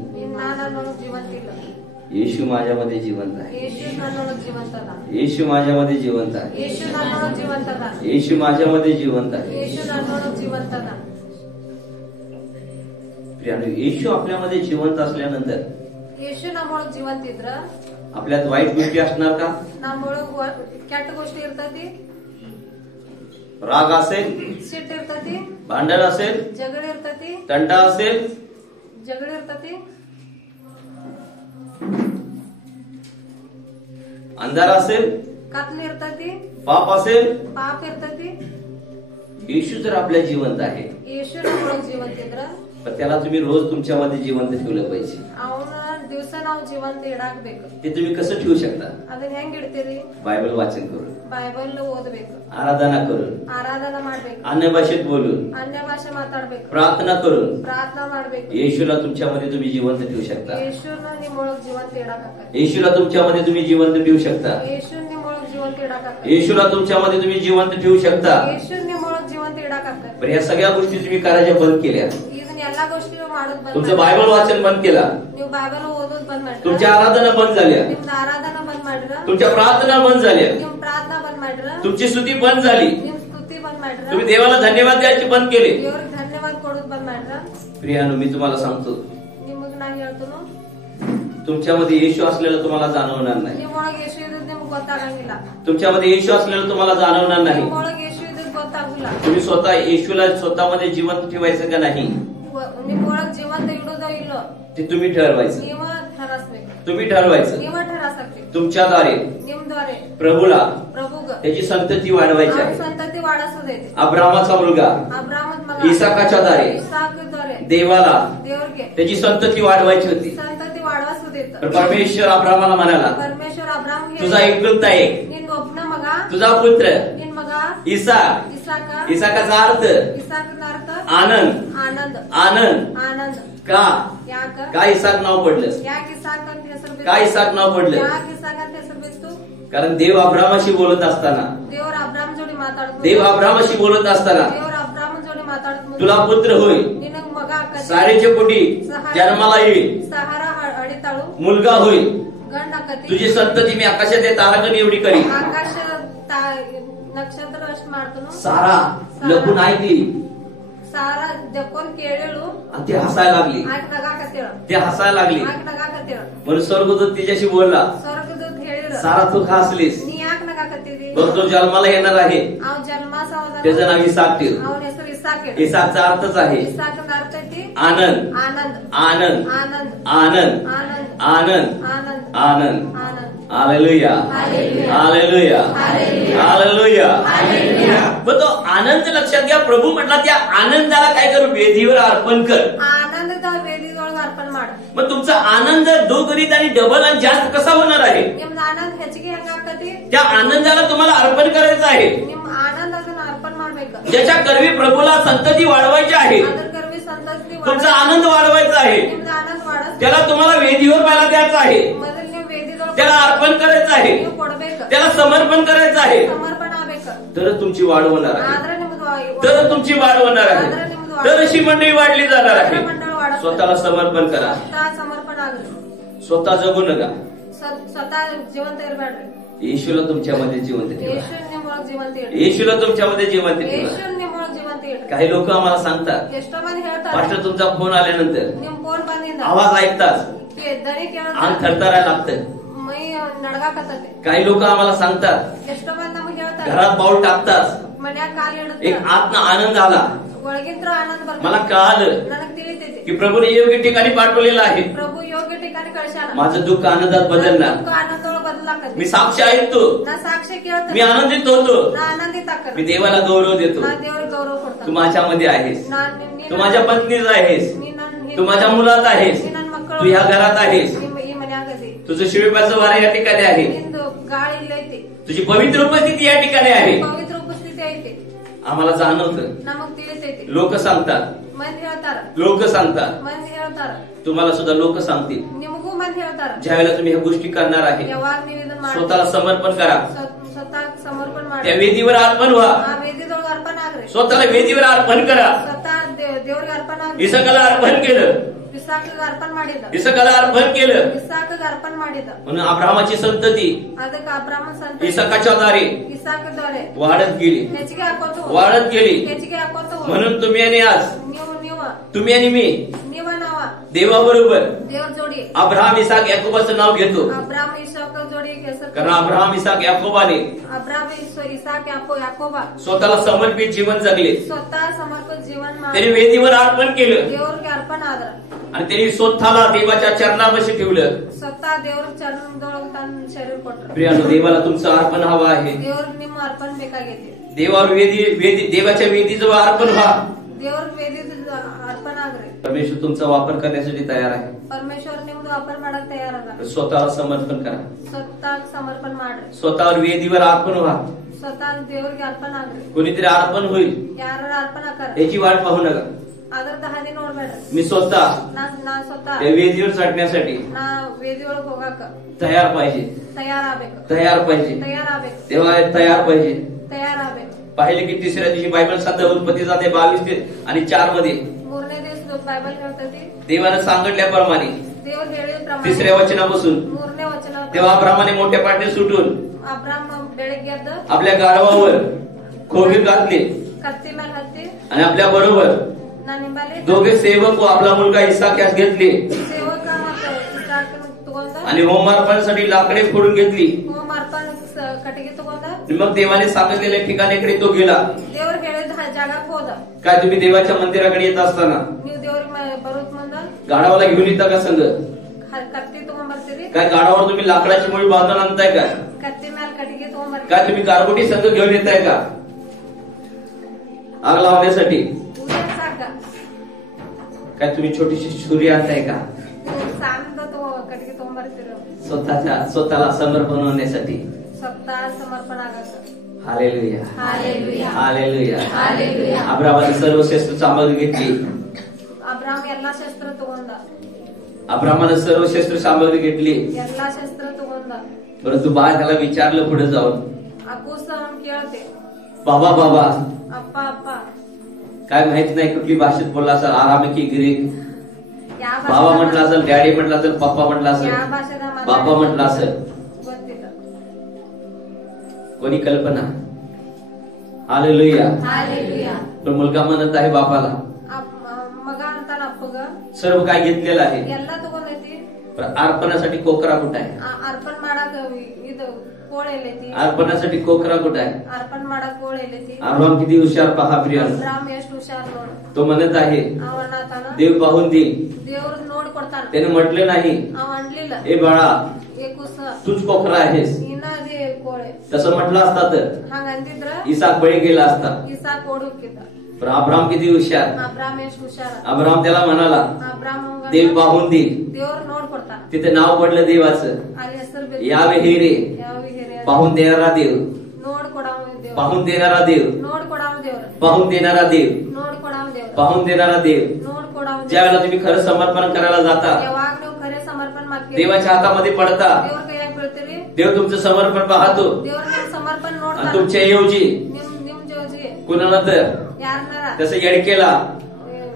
येशू माझ्यामध्ये जिवंत आहे. येशू माझ्यामध्ये जिवंत आहे. येशू माझ्यामध्ये जिवंत आहे. येशू आपल्यामध्ये जिवंत असल्यानंतर येशू ನಮ್ಮೊಳಗೆ ಜೀವಂತ ಇದ್ರ आपल्यात वाईट गोष्टी असणार का. ನಮ್ಮೊಳಗೆ ಕೆಟ್ಟ गोष्टी ಇರ್ತತಿ. राग असेल ಸಿಟ್ಟು ಇರ್ತತಿ. भांडण असेल ಜಗಳ ಇರ್ತತಿ. तंटा असेल ಜಗಳ ಇರ್ತತಿ. अंधार असेल ಕತ್ಲೆ ಇರ್ತತಿ. पाप असेल ಪಾಪ ಇರ್ತತಿ. येशू जर आपल्या जिवंत आहे येशू ನಮ್ಮೊಳಗೆ ಜೀವಂತ ಇದ್ರ तर त्याला तुम्ही रोज तुमच्यामध्ये जिवंत ठेवलं पाहिजे. ಅವನ ದಿವಸ ನಾವು ಜೀವಂತ ಇಡಾಕಬೇಕು. ते तुम्ही कसं ठेवू शकता. ಅದನ್ನ ಹೆಂಗ್ ಇಡ್ತೀರಿ. बायबल वाचन करून ಬೈಬಲ್ ಓದಬೇಕು. आराधना करून ಆರಾಧನಾ ಮಾಡಬೇಕು. अन्य भाषेत बोलून अन्य ಭಾಷೆ ಮಾತಾಡಬೇಕು. प्रार्थना करून ಪ್ರಾರ್ಥನಾ ಮಾಡಬೇಕು. येशूला तुमच्यामध्ये तुम्ही जिवंत ठेवू शकता. येशूನ ನಿಮ್ಮೊಳಗೆ ಜೀವಂತ ಇಡಾಕಬೇಕು. येशूला तुमच्यामध्ये तुम्ही जिवंत ठेवू शकता. येशू ನಿಮ್ಮೊಳಗೆ ಜೀವಂತ ಇಡಾಕಬೇಕು. येशूला तुमच्यामध्ये तुम्ही जिवंत ठेवू शकता. येशू ನಿಮ್ಮೊಳಗೆ ಜೀವಂತ ಇಡಾಕಬೇಕು. पण या सगळ्या गोष्टी तुम्ही करायच्या बंद केल्या. ಇದನ್ನ ಎಲ್ಲಾ गोष्टी ಮಾಡೋದು ಬಂದ್ तुमचं बायबल वाचन बंद केला. ನೀವು ಬೈಬಲ್ ಓದೋದು ಬಂದ್ ಮಾಡ್ರಿ. तुमच्या आराधना बंद झाल्या. ನಿಮ್ದು ಆರಾಧನಾ ಬಂದ್ ಮಾಡ್ರ. तुमच्या प्रार्थना बंद झाल्या. ನಿಮ್ ಪ್ರಾರ್ಥನಾ ಬಂದ್ ಮಾಡ್ರ. तुमची स्तुती बंद झाली. ನಿಮ್ ಸ್ತುತಿ ಬಂದ್ ಮಾಡ್ರ. तुम्ही देवाला धन्यवाद द्यायचे बंद केले. ದೇವರಿಗೆ ಧನ್ಯವಾದ ಕೊಡೋದು ಬಂದ್ ಮಾಡ್ರ. प्रियानो मी तुम्हाला सांगतो ನಿಮಗ್ ನಾ ಹೇಳ್ತೇನೆ तुमच्यामध्ये येशू असलेलं तुम्हाला जाणवणार नाही. ನಿಮ್ಮೊಳಗೆ ಯೇಸು ಇರೋದು ನಿಮ್ಗೆ ಗೊತ್ತಾಗಂಗಿಲ್ಲ. तुमच्यामध्ये येशू असलेलं तुम्हाला जाणवणार नाही. ನಿಮ್ಮೊಳಗೆ ಯೇಸು ಇರೋದು ಗೊತ್ತಾಗಿಲ್ಲ. तुम्ही स्वतः येशूला स्वतःमध्ये जिवंत ठेवायचं का नाही ನಿಮ್ಮೊಳಗೆ ಜೀವಂತ ಇಡೋದೋ ಇಲ್ಲೋ ते तुम्ही ठरवायचं. ನೀವ ठरसಬೇಕು. तुम्ही ठरवायचं. ನೀವ ठरसಬೇಕು. तुमच्याद्वारे ನಿಮ್ದ್ವಾರೆ प्रभूला ಪ್ರಭುಗ त्याची संतती वाढवायची आहे. संतती वाढसೋದೈತಿ. अब्रामाचा मुलगा अब्रामत मग इसाकाच्या द्वारे इसाकद्वारे देवाला देवರಿಗೆ त्याची संतती वाढवायची होती. संतती वाढसೋದೈತಿ. पण परमेश्वर अब्रामाला म्हणाला परमेश्वर अब्रामಗೆ तुझा एकुलता एक ನಿನ್ನ ಒಬ್ಬನ ಮಗ तुझा पुत्र ನಿನ್ನ मग इसाक. इसाकाचा अर्थ इसाकನ अर्थ आनंद. आनंद. आनंद आनंद. का ಯಾಕ का इसाक नाव पडलं. ಯಾಕೆ ಇಸಾಕ್ ಅಂತ ಹೆಸರು ಬಿತ್ತು. का इसाक नाव पडलं. ಯಾಕೆ ಇಸಾಕ್ ಅಂತ ಹೆಸರು ಬಿತ್ತು. कारण देव अब्रामाशी बोलत असताना ದೇವರ ಅಬ್ರಾಮ್ ಜೋಡಿ ಮಾತಾಡ್ತು देव अब्रामाशी बोलत असताना ದೇವರ ಅಬ್ರಾಮ್ ಜೋಡಿ ಮಾತಾಡ್ತು तुला पुत्र होय, ನಿನಗ್ ಮಗ ಆಕತಿ सारेच्या पोटी जन्माला येईल, ಸಹಾರ ಅಡಿತಾಳು मुलगा होईल, ಗಂಡ ಆಕತಿ तुझी संतती मी आकाशात तारागण एवढी करी. ಆಕಾಶ ನಕ್ಷತ್ರ ಅಷ್ಟು ಮಾಡ್ತನು सारा लपून ऐकली ಸಾರಾ ಜಕ್ಕೊಂಡ್ ಕೇಳೇಳು आणि ती हसायला लागली. ಆಕೆ ನಗಾಕತ್ತೇಳ ती हसायला लागली ಆಕೆ ನಗಾಕತ್ತೇಳ म्हणून स्वर्गदूत तिच्याशी बोलला, ಸ್ವರ್ಗದೂತ ಹೇಳಿದ್ರ सारा तू का हसलीस? ನೀ ಯಾಕೆ ನಗಾಕತ್ತಿದಿ बघ तो जन्माला येणार आहे, ಅವ್ ಜನ್ಮಾಸ त्याचं नाव इसाक ठेव. ಅವನ ಹೆಸರು ಇಸಾಕ್ इसाकचा अर्थच आहे ಇಸಾಕನ ಅರ್ಥ ಐತಿ आनंद. ಆನಂದ್ आनंद ಆನಂದ್ आनंद ಆನಂದ್ आनंद ಆನಂದ್ आनंद. ಆನಂದ್ hallelujah hallelujah. Hallelujah hallelujah. Hallelujah. Hallelujah. मग तो आनंद लक्षात घ्या. प्रभु म्हटला त्या आनंदाला काय कर, वेदीवर अर्पण कर. ಆನಂದದ ವೇದಿದೊಳಗ ಅರ್ಪಣ ಮಾಡ मग तुमचा आनंद दुगणित आणि डबल आणि जास्त कसा होणार आहे? ನಿಮ್ದ ಆನಂद ಹೆಚ್ಚಿಗೆ ಹೆಂಗಾಕತಿ त्या आनंदाला तुम्हाला अर्पण करायचं आहे, ನಿಮ್ ಆನಂದ ಅದನ್ನ ಅರ್ಪಣ ಮಾಡ್ಬೇಕ ज्याच्या करवी प्रभूला संतती वाढवायची आहे. ಅದರ ಕರ್ವಿ ಸಂತತಿ तुमचा आनंद वाढवायचा आहे, ನಿಮ್ದ ಆನಂದ ವಾಡ त्याला तुम्हाला वेदीवर पहिला द्यायचा आहे, ಮೊದಲು ನೀವು ವೇದಿದೊಳಗ त्याला अर्पण करायचं आहे, ನೀವು ಕೊಡ್ಬೇಕ त्याला समर्पण करायचं आहे. ಸಮರ್ಪಣ ಆಗ್ಬೇಕ तर तुमची वाढ होणार आहे, ಆದ್ರೆ ನಿಮ್ದು तर तुमची वाढ होणार आहे, तर अशी मंडळी वाढली जाणार आहे. ಮಂಡಳ ವಾಡ स्वतःला समर्पण करा, ಸ್ವತಃ ಸಮರ್ಪಣ ಆಗ್ರಿ स्वतः जगू नका. ಸ್ವತಃ ಜೀವಂತ ಇರಬೇಡ್ರಿ येशूला तुमच्यामध्ये जिवंत ठेवा, ಯೇಸು ನಿಮ್ಮೊಳಗ ಜೀವಂತ ಇಡ್ರಿ येशूला तुमच्यामध्ये जिवंत ठेवा. ಯೇಸು ನಿಮ್ಮೊಳಗ ಜೀವಂತ ಇಡ್ರಿ काही लोक आम्हाला सांगतात, ಎಷ್ಟೋ ಮಂದಿ ಹೇಳ್ತಾರೆ पास्टर तुमचा फोन आल्यानंतर ನಿಮ್ ಫೋನ್ ಬಂದಿಂದ आवाज ऐकताच ದನಿ अंग ಕೇಳ थरथरायला लागतं. ಮೈ ನಡಗಾಕತ್ತೈತಿ काही लोक आम्हाला सांगतात, ಎಷ್ಟೋ ಮಂದಿ ನಮಗ್ ಹೇಳ್ತಾರೆ घरात पाऊल टाकताच ಮನ್ಯಾಗ ಕಾಲ್ एक ಇಡುತ್ತ आत्मा आनंद आला. ಒಳಗಿಂತ್ರ ಆನಂದ मला ಬರ್ತದೆ कळालं ನನಗ್ ತಿಳಿತೈತಿ की प्रभूने योग्य ठिकाणी पाठवलेलं आहे. ಪ್ರಭು ಯೋಗ್ಯ ठिकाणी ಕಳ್ಸ್ಯಾನ माझं दुःख आनंदात बदलणार. ಆನಂದೊಳಗ ಬದಲಾಕತಿ मी साक्षी ऐकतो, ನಾ साक्षी मी ಕೇಳ್ತೇನೆ आनंदित होतो, ನಾ ಆನಂದಿತ ಆಕ್ಕೇನೆ. मी देवाला गौरव देतो. ನಾ ದೇವ್ರಿಗೆ गौरव तू ಕೊಡ್ತಾನೆ माझ्यामध्ये आहेस, ನೀ तू माझ्या पत्नीत आहेस, ನೀ ನನ್ तू माझ्या मुलात आहेस, ನೀ ನನ್ ಮಕ್ಕಳು तू ह्या घरात आहेस, ಈ ಮನ್ಯಾಗದಿ तुझं शिवीपाचं वारा या ठिकाणी आहे, ನಿಂದು ಗಾಳಿ ಇಲ್ಲೈತಿ तुझी पवित्र उपस्थिती या ठिकाणी आहे. ಪವಿತ್ರ ಉಪಸ್ಥಿತಿ ಐತಿ आम्हाला जाणवतं. ನಮಗ್ ತಿಳಿತೈತಿ लोक सांगतात, ಮಂದಿ ಹೇಳ್ತಾರ लोक सांगतात, ಮಂದಿ ಹೇಳ್ತಾರ तुम्हाला सुद्धा लोक सांगतील. ನಿಮಗೂ ಮಂದಿ ಹೇಳ್ತಾರ ज्यावेळेला तुम्ही ह्या गोष्टी करणार आहे, ಯಾವಾಗ ನೀವ್ ಇದನ್ನ ಮಾಡಿ स्वतःला समर्पण करा, ಸ್ವತಃ ಸಮರ್ಪಣ त्या ಮಾಡಿ वेदीवर अर्पण व्हा, ಆ ವೇದಿದೊಳಗ ಅರ್ಪಣ ಆಗ್ರಿ स्वतःला वेदीवर अर्पण करा. ಸ್ವತಃ ದೇವ್ರಿಗೆ ಅರ್ಪಣ ಆಗ್ರಿ इसाकाला अर्पण केलं, ಇಸಾಕಗ ಅರ್ಪಣ ಮಾಡಿದ इसाकाला अर्पण केलं ಇಸಾಕಗ ಅರ್ಪಣ ಮಾಡಿದ म्हणून अब्रामाची संतती ಅದಕ್ಕ ಅಬ್ರಾಹ್ಮನ ಸಂತ इसाकाच्या द्वारे ಇಸಾಕದವರೆ वाढत गेली, ಹೆಚ್ಚಿಗೆ ಹಾಕೋತ वाढत गेली. ಹೆಚ್ಚಿಗೆ ಹಾಕೋತ म्हणून तुम्ही आणि आज, ನೀವು तुम्ही आणि मी ನಾವ देवाबरोबर ದೇವ್ರ ಜೋಡಿ अब्राहम इसाक याकोबाचं नाव घेतो. ಅಬ್ರಾಮ್ ಇಸಾಕ ಜೋಡಿ ಹೆಸರು कारण अब्राहम इसाक याकोबाने ಅಬ್ರಾಮ್ ಇಸಾಕ್ ಯಾಕೋಬ स्वतःला समर्पित जीवन जगले, ಸ್ವತಃ ಸಮರ್ಪಿತ ಜೀವನ ಮಾಡಿ त्यांनी वेदीवर अर्पण केलं ದೇವ್ರಿಗೆ ಅರ್ಪಣ ಆದ್ರ आणि त्यांनी स्वतःला देवाच्या चरणापाशी ठेवलं. ಸ್ವತಃ ದೇವ್ರ ಚರಣದೊಳಗ ತನ್ನ ಶರೀರ ಕೊಟ್ರು प्रियानो, देवाला तुमचं अर्पण हवं आहे. ದೇವ್ರಿಗೆ ನಿಮ್ಮ ಅರ್ಪಣ ಬೇಕಾಗೈತಿ देवावर देवाच्या वेदीजवळ अर्पण व्हा. ದೇವ್ರ ವೇದಿದ ಅರ್ಪಣ ಆಗ್ರಿ परमेश्वर तुमचा वापर करण्यासाठी तयार आहे. ಪರಮೇಶ್ವರ್ ನಿಮ್ದು ವಾಪರ್ ಮಾಡಕ್ ತಯಾರದ स्वतःला समर्पण करा, ಸ್ವತಃ ಸಮರ್ಪಣ ಮಾಡ್ರಿ स्वतःवर वेदीवर अर्पण व्हा. ಸ್ವತಃ ದೇವ್ರಿಗೆ ಅರ್ಪಣ ಆಗ್ರಿ कोणीतरी अर्पण होईल ಯಾರ ಅರ್ಪಣ ಆಕಾರ याची वाट पाहू नका. ಅದ್ರದ್ದು ಹಾದಿ ನೋಡ್ಬೇಡ್ರಿ मी स्वतः ನಾ ಸ್ವತಃ त्या वेदीवर चढण्यासाठी ನಾ ವೇದಿ ಒಳಗ್ ಹೋಗಾಕ तयार पाहिजे, ತಯಾರಾಗ್ಬೇಕು तयार पाहिजे, ತಯಾರಾಗ್ಬೇಕು तेव्हा तयार पाहिजे. ತಯಾರಾಗ್ಬೇಕು पाहिले की तिसऱ्या दिवशी बायबल सांगते उत्पत्ती जाते 22 आणि 4 मध्ये ಮೂರನೇ ದಿವಸ ಬೈಬಲ್ ಹೇಳ್ತೈತಿ देवानं सांगितल्याप्रमाणे ದೇವ್ರು ಹೇಳಿದ ಪ್ರಮಾಣ तिसऱ्या वचनापासून ಮೂರನೇ ವಚನ तेव्हा अब्रामाने मोठ्या पाठीने सुटून ಅಬ್ರಾಮ್ ಬೆಳಿಗ್ಗೆ ಎದ್ದು आपल्या गाढवावर खोबीर घातले ಕತ್ತಿ ಮೇಲೆ ಹತ್ತಿ आणि आपल्या बरोबर ನಾ ನಿಂಬಲ್ಲಿ दोघे सेवक व आपला मुलगा इसाक यास घेतले ಸೇವಕ ಮತ್ತೆ ಇಸಾಕನ ತಗೊಂಡ आणि होमार्पणासाठी लाकडे फोडून घेतली. ಹೋಮ ಅರ್ಪಣ ಕಟ್ಟಿಗೆ ತಗೊಂಡ आणि मग देवाने सांगितलेल्या ठिकाणीकडे तो गेला. ದೇವ್ರು ಹೇಳಿದ ಜಾಗಕ್ಕೆ ಹೋದ काय तुम्ही देवाच्या मंदिराकडे येत असताना ನೀವು ದೇವ್ರಿಗೆ ಬರೋದ್ ಮುಂದ गाढवाला घेऊन येता का संघ? ಕತ್ತಿ ತಗೊಂಡ್ಬರ್ತೀರಿ काय गाढवावर तुम्ही लाकडाची मुळी बांधून आणताय का? ಕತ್ತಿ ಮೇಲೆ ಕಟ್ಟಿಗೆ ತಗೊಂಡ್ಬರ್ತೀರಿ काय तुम्ही गारगोटी संघ घेऊन येताय का आग लावण्यासाठी? ಉದಯ ಸಾಕ काय तुम्ही छोटीशी छुरी आणताय का ಸಾಂದ ಕಟ್ಟಿಗೆ ತಗೊಂಡ್ಬರ್ತೀರಿ स्वतःला समर्पण होण्यासाठी? ಸ್ವತಃ ಸಮರ್ಪಣ ಆಗಕ हालेलुया, हालेलुया हालेलुया. हालेलुया अब्रामाने सर्वश्रेष्ठ सामग्री घेतली. ಅಬ್ರಾಮ್ ಎಲ್ಲಾ ಶಸ್ತ್ರ ತಗೊಂಡ अब्रामाने सर्वश्रेष्ठ सामग्री घेतली. ಎಲ್ಲಾ ಶಸ್ತ್ರ ತಗೊಂಡ परंतु बाळ त्याला विचारलं पुढे जाऊन, आ कुछ हम केळते बाबा बाबा, अप्पा अप्पा काय माहित नाही कुठली भाषेत बोलला असेल, आराम की ग्रीक, या बाबा म्हटलं असेल, डॅडी म्हटलं असेल, पप्पा म्हटलं या असेल, भाषेत बाबा म्हटलं असेल, ಗೊತ್ತಿಲ್ಲ. कोणी कल्पना. हालेलुया. हालेलुया. पण मुलगा म्हणत आहे बापाला, मग ಅಂತಾನ ಅಪ್ಪಗ सर्व काय घेतलेलं आहे, ಎಲ್ಲ ತಗೊಂಡೈತಿ, पण अर्पणासाठी कोकरा कुठं आहे, ಅರ್ಪण ಮಾಡಾಕ ಇದು ಕೋಳ ಎಲ್ಲೈತಿ, अर्पणासाठी कोकरा कुठं आहे. ಅರ್ಪण ಮಾಡಾಕ ಕೋಳ ಎಲ್ಲೈತಿ. अब्राम किती हुशार पहा प्रियानो. ಅಬ್ರಾಮ್ ಎಷ್ಟು ಹುಷಾರ್ ನೋಡು. तो म्हणत आहे ಅವ ಅನ್ನತಾನ देव पाहून देईल. ದೇವ್ರ ನೋಡ್ ಕೊಡ್ತಾನ. त्याने म्हटले नाही ಅವ ಅನ್ಲಿಲ್ಲ ए बाळा ಏ ಕುಸ तूच कोकरा आहेस. ಇನ್ನ ಅದೇ ಕೋಳೆ तसं म्हटलं असता तर ಹಂಗ ಅಂದಿದ್ರ इसाक बळी गेला असता. ಇಸಾಕ್ ಓಡುಕಿದ್ದ. पण अब्राम किती हुशार. ಅಬ್ರಾಮ್ ಎಷ್ಟು ಹುಷಾರ. अब्राम त्याला म्हणाला ಅಬ್ರಾಮ್ देव पाहून देईल. ದೇವ್ರ ನೋಡ್ ಕೊಡ್ತಾನ. तिथे नाव पडलं देवाचं, ಅಲ್ಲಿ ಹೆಸರು यावे हिरे, ಯಾವ ಹಿರಿಯ पाहून देणारा देव, ನೋಡ್ ಕೊಡಾವ ದೇವ್ರ, पाहून देणारा देव, ನೋಡ್ ಕೊಡಾವ ದೇವ್ರ, पाहून देणारा देव, ನೋಡ್ ಕೊಡಾವ ದೇವ್ರ, पाहून देणारा देव. ನೋಡ್ ಕೊಡಾವ ज्या वेळेला तुम्ही खरं समर्पण करायला जाता, ಯಾವಾಗ ನೀವು ಖರೆ ಸಮರ್ಪಣ ಮಾಡ್ತೀರಿ, देवाच्या हातामध्ये पडता, ದೇವ್ರ ಕೈಯಾಗ ಬೀಳ್ತೀರಿ, देव तुमचं समर्पण पाहतो ದೇವ್ರ ನಿಮ್ ಸಮರ್ಪಣ आणि ನೋಡ್ತಾನ. तुमच्या ऐवजी ನಿಮ್ ಜೋಜಿ कुणाला तर ಯಾರನ್ನಾರ तसं येडकेला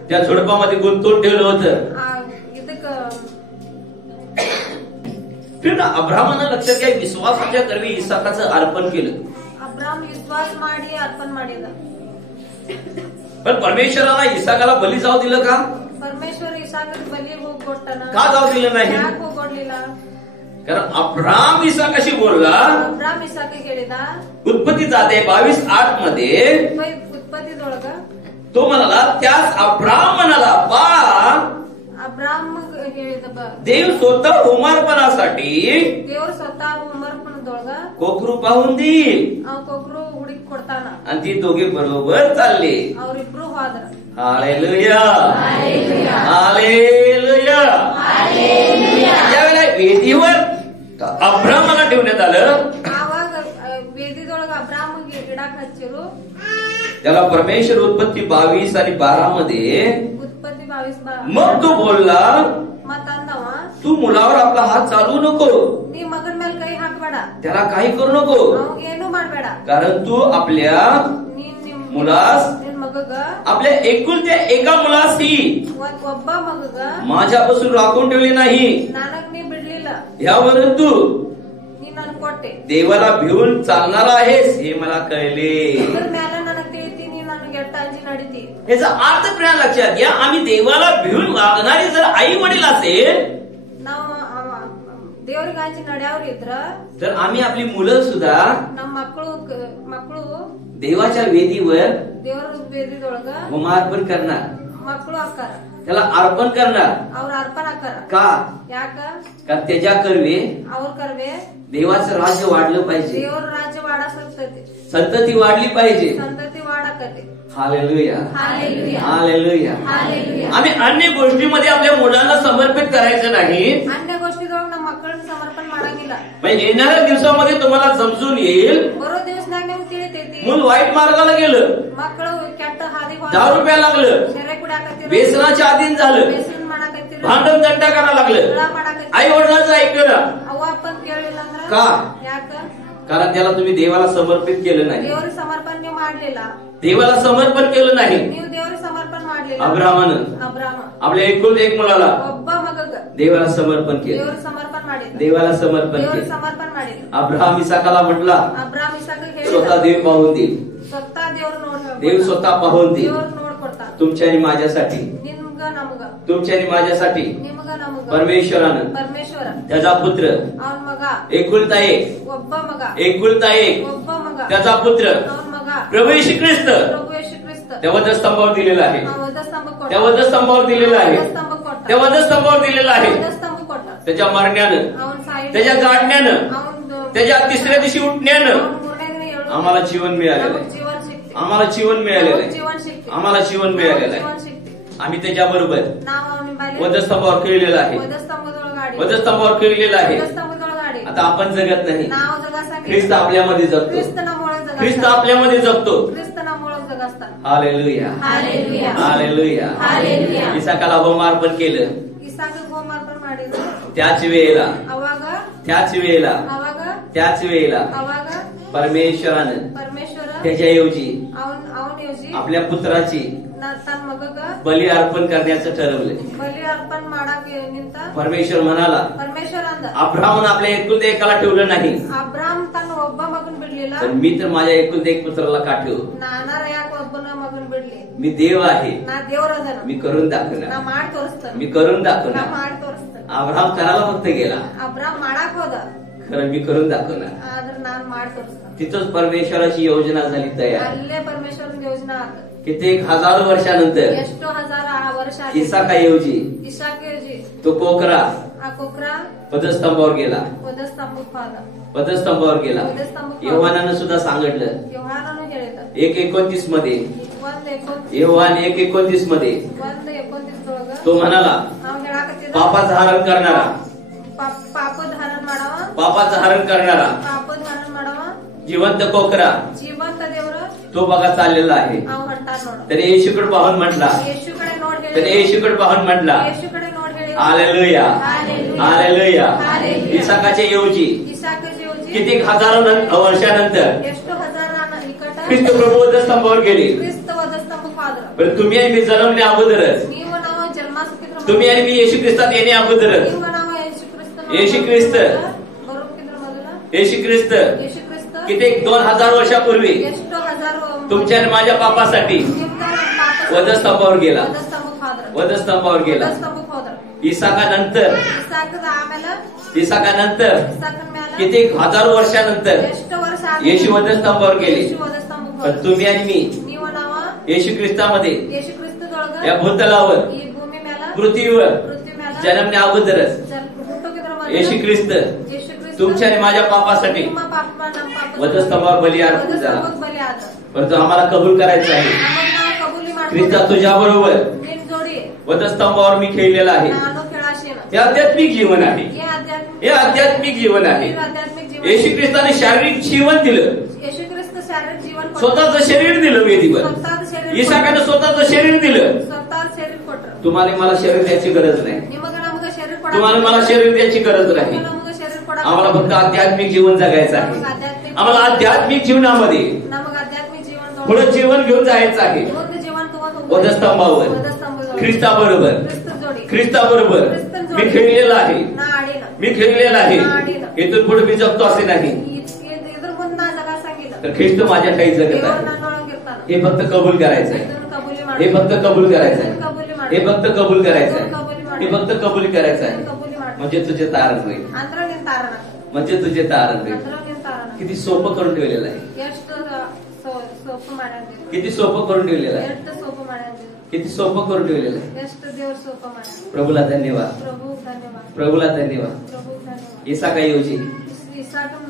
त्या झुडपामध्ये गुंतवून ठेवलं होतं. ಇದಕ್ಕ अब्रामानं लक्षात घ्या, विश्वासाच्या करवी इसाकाचं अर्पण केलं. ಅಬ್ರಾಮ್ ವಿಶ್ವಾಸ ಮಾಡಿ ಅರ್ಪण ಮಾಡಿದ. पण परमेश्वराला इसाकाला बली जाऊ दिलं का? ಪರಮೇಶ್ವರ ಇಸಾಕನ ಬಲಿ ಹೋಗಿ ಕೊಟ್ಟನ. का जाऊ दिलं नाही? ಯಾಕೆ ಹೋಗ್ಕೊಡ್ಲಿಲ್ಲ? कारण अब्राम इसाकाशी बोलला. ಅಬ್ರಾಮ್ ಇಸಾಕಿಗೆ ಹೇಳಿದ, उत्पत्ती जाते 22:8 मध्ये ಉತ್ಪತ್ತಿದೊಳಗ तो म्हणाला, त्यास अब्राम म्हणाला, बा ಅಬ್ರಾಮ್ ಹೇಳಿದ देव स्वतः होमार्पणासाठी ದೇವ್ರ ಸ್ವತಃ ಸಮರ್ಪಣದೊಳಗ कोकरू पाहून देईल. ಅವಕ್ಕೊಬ್ರು ಹುಡುಕಿ ಕೊಡ್ತಾನ. आणि ती दोघे बरोबर चालले. ಅವ್ರಿಬ್ರು ಹೋದ್ರ. Hallelujah, hallelujah. ज्यावेळेला वेदीवर अब्रामाला ठेवण्यात आलं, ಆವಾಗ ವೇದಿದೊಳಗ ಅಬ್ರಾಮ್ಗೆ ಗಿಡಾಕ್ ಹಚ್ಚಿರು. त्याला परमेश्वर उत्पत्ती 22 आणि 12 मध्ये ಉತ್ಪತ್ತಿ 22 मग तो बोलला, ಮತ್ತ ಅಂದವ, तू मुलावर आपला हात चालवू नको, ನೀ ಮಗನ ಮೇಲೆ ಕೈ ಹಾಕ್ಬೇಡ, त्याला काही करू नको, ಅವಾಗ ಏನು ಮಾಡ್ಬೇಡ. कारण तू आपल्या ನೀನ್ ನಿಮ್ मुलास, ನಿನ್ ಮಗಗ आपल्या एकुलत्या एका मुलासी ಒಬ್ಬ ಮಗಗ माझ्यापासून राखून ठेवले नाही. ನನಗ್ ನೀ बिडलिಲ್ಲ, यावरून तू ನೀ ನನ್ ಕೊಟ್ಟೆ. देवाला भिवून चालणार आहेस हे मला कळले. ಇದ್ರ ಮೇಲೆ ನನಗ್ ತಿಳಿತಿ, ನೀ ನನಗೆ ಎಟ್ಟ ಅಂಜಿ ನಡಿತಿ. याचा अर्थ प्रिया लक्षात घ्या. आम्ही देवाला भिवून वागणारी जर आई वडील असेल, ನಾವ್ ದೇವ್ರಿಗೆ ಅಂಜಿ ನಡ್ಯಾವ್ರ ಇದ್ರ तर आम्ही आपली मुलं सुद्धा ನಮ್ ಮಕ್ಕಳು देवाच्या वेदीवर ದೇವ್ರ ವೇದಿದೊಳಗ होमार्पण करणार, ಮಕ್ಕಳು ಹಾಕಾರ, त्याला अर्पण करणार. ಅವ್ರ ಅರ್ಪಣ ಹಾಕಾರ. का? ಯಾಕ? कारण त्याच्या कर्वे ಅವ್ರ ಕರ್ವೆ देवाचं राज्य वाढलं पाहिजे, ದೇವ್ರ ರಾಜ್ಯ ವಾಡಾಸಕ್ತೈತಿ, संतती वाढली पाहिजे. ಸಂತತಿ ವಾಡಕತಿ. Hallelujah, hallelujah, hallelujah. हालेलुया. आम्ही अन्य गोष्टीमध्ये आपल्या मुलांना समर्पित करायचं नाही. अन्य गोष्टीದೊಳಗ ನಮ್ಮ ಮಕ್ಕಳನ್ನ ಸಮರ್ಪಣ ಮಾಡಂಗಿಲ್ಲ. म्हणजे येणाऱ्या दिवसामध्ये तुम्हाला समजून येईल, ಬರೋ ದಿವಸನಾಗ ನಿಮ್ಗೆ ತಿಳಿತೈತಿ, मूल वाईट मार्गाला गेलं, ಮಕ್ಕಳು ಕೆಟ್ಟ ಹಾದಿ दारू प्यायला लागलं, ಸೆರೆ ಕುಡ್ಯಾಕತ್ತೀರ, व्यसनाच्या अधीन झालं, ವ್ಯಸನ ಮಾಡಾಕತ್ತೀರ, भांडण तंटा करायला लागलं, ಜಗಳ ಮಾಡಾಕತ್ತೀರ, आई वडिलांचं ऐकलं. ಅವ್ವ ಅಪ್ಪನ್ ಕೇಳಿಲ್ಲ ಅಂದ್ರ का? ಯಾಕ? कारण त्याला तुम्ही देवाला समर्पित केलं नाही. ದೇವ್ರ ಸಮರ್ಪಣೆ ನೀವು ಮಾಡ್ಲಿಲ್ಲ, देवाला समर्पण केलं नाही. ನೀವು ದೇವ್ರ ಸಮರ್ಪಣೆ ಮಾಡ್ಲಿಲ್ಲ. अब्रामानं ಅಬ್ರಾಮ आपल्या एकुलत्या एक मुलाला ಒಬ್ಬ ಮಗಗ देवाला समर्पण केलं, ದೇವ್ರ ಸಮರ್ಪಣೆ ಮಾಡಿದ, देवाला समर्पण ದೇವ್ರ केलं. ಸಮರ್ಪಣೆ ಮಾಡಿದ. अब्राम इसाकाला म्हटला, ಅಬ್ರಾಮ್ ಇಸಾಕಗೆ स्वतः ಹೇಳಿದ, देव पाहून देईल, ಸ್ವತಃ ದೇವ್ರ देव स्वतः पाहून देईल. ದೇವ್ರ ನೋಡ್ಕೊಡ್ತಾನ. तुमच्या आणि माझ्यासाठी, ನಿಮ್ಗ ನಮಗ, तुमच्या आणि माझ्यासाठी ನಿಮಗ ನಮಗ परमेश्वरानं ಪರಮೇಶ್ವರ त्याचा पुत्र ಅವನ್ ಮಗ, एकुलता एक, ಒಬ್ಬ ಮಗ, एकुलता एक ಒಬ್ಬ ಮಗ, त्याचा पुत्र ಅವನ್ ಮಗ प्रभू येशू ख्रिस्त ಪ್ರಭು ಯೇಸು ಕ್ರಿಸ್ತ त्या वधस्तंभावर दिलेला आहे, ವಧಸ್ತಂಭ ಕೊಟ್ಟ, त्या वधस्तंभावर दिलेला आहे, ವಧಸ್ತಂಭ ಕೊಟ್ಟ, त्या वधस्तंभावर दिलेला आहे. ವಧಸ್ತಂಭ ಕೊಟ್ಟ. त्याच्या मरण्यानं, ಅವನ್ ಸಾಯಿ, त्याच्या गाडण्यानं, ಅವನ್ त्याच्या तिसऱ्या दिवशी उठण्यानं ಅವನ್ ಮೂರನೇ ದಿನ ಏಳು आम्हाला जीवन मिळालेलं ನಮಗ್ आहे. ಜೀವನ್ ಸಿಕ್ತಿ, आम्हाला जीवन मिळालेलं ನಮಗ್ आहे. ಜೀವನ್ ಸಿಕ್ತಿ, आम्हाला जीवन मिळालेलं ಜೀವನ್ आहे. ಸಿಕ್ತಿ. आम्ही त्याच्या बरोबर ನಾವ್ ಅವನ ಬಾಲಿ वधस्तंभावर खेळलेला आहे, ವಧಸ್ತಂಭದೊಳಗ ಆಡಿ, वधस्तंभावर खेळलेला आहे. ವಧಸ್ತಂಭದೊಳಗ ಆಡಿ. आता आपण जगत नाही, ನಾವ್ ಜಗಸಂಗಿ ख्रिस्त आपल्यामध्ये जगतो, ಕ್ರಿಸ್ತ ನಮ್ಮೊಳಗ ख्रिस्त ಜಗಸ್ತಾನ, आपल्यामध्ये जगतो. ಕ್ರಿಸ್ತ ನಮ್ಮೊಳಗ ಜಗಸ್ತಾನ. Hallelujah, hallelujah, hallelujah. हालेलुया. इसाकाला होमार्पण केलं. ಇಸಾಕ ಹೋಮಾರ್ಪಣೆ ಮಾಡಿದ್ರು. त्याच वेळेला ಅವಾಗ त्याच वेळेला ಅವಾಗ त्याच वेळेला अवाग परमेश्वरानं परमेश्वर त्याच्याऐवजी ಅವನ ಯೋಜಿ आपल्या पुत्राची ತನ್ನ ಮಗಗ बली अर्पण करण्याचं ठरवलं. बली अर्पण ಮಾಡಕ್ಕೆ ನಿಂತ परमेश्वर म्हणाला, परमेश्वर अंद अब्राहमने आपल्या एकुलते एकाला ठेवलं नाही, ಅಬ್ರಾಮ್ ತನ್ನ ಒಬ್ಬ मगन ಬಿಡ್ಲಿಲ್ಲ, पण मी तर माझ्या एकुलते एक पुत्राला का ठेवू? ನಾನಾರ ಯಾಕೆ ಒಬ್ಬನ ಮಗನ್ ಬಿಡ್ಲಿ? मी देव आहे, ನಾ ದೇವರದನ, मी करून ನಾ दाखवणार, ಮಾಡಿ ತೋರಿಸ್ತೇನೆ, मी करून ನಾ दाखवणार. ಮಾಡಿ ತೋರಿಸ್ತೇನೆ. अब्राहम करायला फक्त गेला, ಅಬ್ರಾಮ್ ಮಾಡಕ್ ಹೋದ, खरं मी करून दाखवणार. ಆದ್ರೆ ನಾನ್ ಮಾಡಿ ತೋರಿಸ್ತೇನೆ. तिथंच परमेश्वराची योजना झाली तयार. ಅಲ್ಲೇ ಪರಮೇಶ್ವರನ ಯೋಜನಾ ಆತ. कित्येक हजारो वर्षानंतर ಎಷ್ಟೋ ಹಜಾರ ವರ್ಷ इसाकाऐवजी ಇಸಾಕ ಯೋಜಿ तो कोकरा ಆ ಕೊಕ್ರ पदस्तंभावर गेला, ವಧಸ್ತಂಭಕ್ಕೆ ಹೋದ. पदस्तंभावर गेला. योहानानं सुद्धा सांगितलं ಯೋಹಾನನು ಹೇಳಿದ 1:29 मध्ये, 1:29 योहान 1:29 मध्ये 1:29 तो म्हणाला, ನಾವು ಹೇಳಾಕತ್ತಿದ पापाचं हरण करणारा, ಪಾಪ ಧಾರಣ ಮಾಡವ, पापाचं हरण करणारा ಪಾಪ ಧಾರಣ ಮಾಡವ, जिवंत कोकरा ಜೀವಂತ ದೇವರು तो बघा चाललेला आहे. ಅವ್ ಹೊಂಟಾರ ನೋಡು. त्याने येशूकडे पाहून म्हटला, ಯೇಸು ಕಡೆ ನೋಡ್ त्याने ಹೇಳಿ, येशूकडे पाहून म्हटला, ಯೇಸು ಕಡೆ ನೋಡ್ ಹೇಳಿ, हालेलुया, हालेलुया, हालेलुया. हालेलुया. इसाकाच्या येऊची ಇಸಾಕ ಯೋಜಿ किती हजारो वर्षानंतर ಎಷ್ಟು ಹಜಾರ ನಿಕಟ ख्रिस्त प्रभू वधस्तंभावर गेले. ಕ್ರಿಸ್ತ ವಧಸ್ತಂಭಕ್ಕೆ ಹೋದ್ರ. पण तुम्ही आणि मी जन्मल्या अगोदरच, ನೀವು ನಾವು ಜನ್ಮಾಸಕ್ಕಿದ್ರ तुम्ही आणि मी येशू ख्रिस्तात येण्या अगोदरच, ನೀವು ನಾವು ಯೇಸು ಕ್ರಿಸ್ತನ ಯೇಸು ಕ್ರಿಸ್ತ ಬರೋಕ್ಕಿದ್ರ ಮೊದಲ येशू ख्रिस्त ಯೇಸು ಕ್ರಿಸ್ತ किती 2000 वर्षापूर्वी ಎಷ್ಟೋ ಹಜಾರು तुमच्या आणि माझ्या पापासाठी ನಿಮ್ದ वधस्तंभावर गेला, ವಧಸ್ತಂಭಕ್ಕೆ ಹೋದ್ರ. वधस्तंभावर गेला. ವಧಸ್ತಂಭಕ್ಕೆ ಹೋದ್ರ. इसाकानंतर ಇಸಾಕದ ಆಮೇಲೆ इसाकानंतर ಇಸಾಕನ ಮೇಲೆ किती हजारो वर्षानंतर ಎಷ್ಟು ವರ್ಷ येशू वधस्तंभावर गेले. ಯೇಸು ವಧಸ್ತಂಭಕ್ಕೆ पण ಹೋದ್ರ. तुम्ही आणि मी ನೀವು ನಾವ येशू ख्रिस्तामध्ये ಯೇಸು ಕ್ರಿಸ್ತದೊಳಗ या भूतलावर ಈ ಭೂಮಿ ಮೇಲೆ पृथ्वीवर पृथ्वी ಮೇಲೆ जन्मण्या अगोदरच ಹುಟ್ಟೋಕಿದ್ರ येशू ಮೊದಲು ख्रिस्त ಯೇಸು ಕ್ರಿಸ್ತ तुमच्या आणि माझ्या पापासाठी ನಿಮ್ಮ ಪಾಪ ನಮ್ಮ ಪಾಪ वधस्तंभावर बली अर्पण झाला. ವಧಸ್ತಂಭಕ್ಕೆ ಬಲಿ ಆದ. परंतु आम्हाला कबूल करायचं आहे, ನಮಗ್ ನಾವು ಕಬೂಲಿ ख्रिस्ता ಮಾಡ್ಕೊಂಡು तुझ्या बरोबर ನಿನ್ ಜೋಡಿ वधस्तंभावर मी खेळलेला आहे. ನಾನು खेळाशीन. हे आध्यात्मिक जीवन आहे, हे आध्यात्मिक हे आध्यात्मिक जीवन आहे. हे आध्यात्मिक जीवन. येशू ख्रिस्ताने शारीरिक जीवन दिलं, येशू ख्रिस्त शारीरिक जीवन ಕೊಟ್ರು. स्वतःचं शरीर दिलं वेदीवर. स्वतःचं शरीर इसाकाने स्वतःचं शरीर दिलं. ಕೊಟ್ರು. स्वतःचं शरीर ಕೊಟ್ರು. तुम्हाला मला शरीर द्यायची गरज नाही, ನಿಮಗ ನಮಗ ಶರೀರ तुम्हाला मला शरीर द्यायची गरज नाही. ನಮಗ शरीर ಕೊಡ. आम्हाला फक्त आध्यात्मिक जीवन जगायचं आहे. आम्हाला आध्यात्मिक जीवनामध्ये ನಮಗ आध्यात्मिक जीवन पुढे जीवन घेऊन जायचं आहे. ಇವತ್ತು ಜೀವನ ತಗೊಂಡು वधस्तंभावर ख्रिस्ताबरोबर, ಕ್ರಿಸ್ತ ಜೋಡಿ ख्रिस्ताबरोबर मी खेळलेला आहे, ನಾ ಆಡಿನ. मी खेळलेला आहे. इथून पुढे मी जगतो असे नाही, ಇದ್ರ ಮುಂದೆ ನಾ ಜಗ ಸಂಗೀತ तर ख्रिस्त माझ्या काही जगत ದೇವರು आहे. ನನ್ನೊಳಗಿರ್ತಾನ. हे फक्त कबूल करायचंय, ಇದನ್ನು ಕಬೂಲಿ हे ಮಾಡು. फक्त कबूल करायचंय, ಇದನ್ನು कबूली ಮಾಡು. हे फक्त कबूल करायचंय, ಇದನ್ನು कबूली ಮಾಡು. हे फक्त कबूल करायचंय. ಇದನ್ನು कबूली ಮಾಡು. म्हणजे तुझे तारण होईल, ಅಂದ್ರ ನಿನ್ ತಾರಣ. म्हणजे तुझे तारण होईल. ಅಂದ್ರ ನಿನ್ ತಾರಣ. किती सोपं करून ठेवलेलं आहे, ಎಷ್ಟು ಸೋಪು ಮಾಡ್ಯಾರ. किती सोपं करून ठेवलेलं आहे, ಎಷ್ಟು ಸೋಪು ಮಾಡ್ಯಾರ. किती सोपं करून ठेवलेलं आहे. ಎಷ್ಟು ದೇವ್ರ ಸೋಪ ಮಾಡ್ಯಾರ. प्रभूला धन्यवाद, ಪ್ರಭು ಧನ್ಯವಾದ. प्रभूला धन्यवाद. ಪ್ರಭು ಧನ್ಯವಾದ. इसाकाऐवजी ಇಸಾಕಂ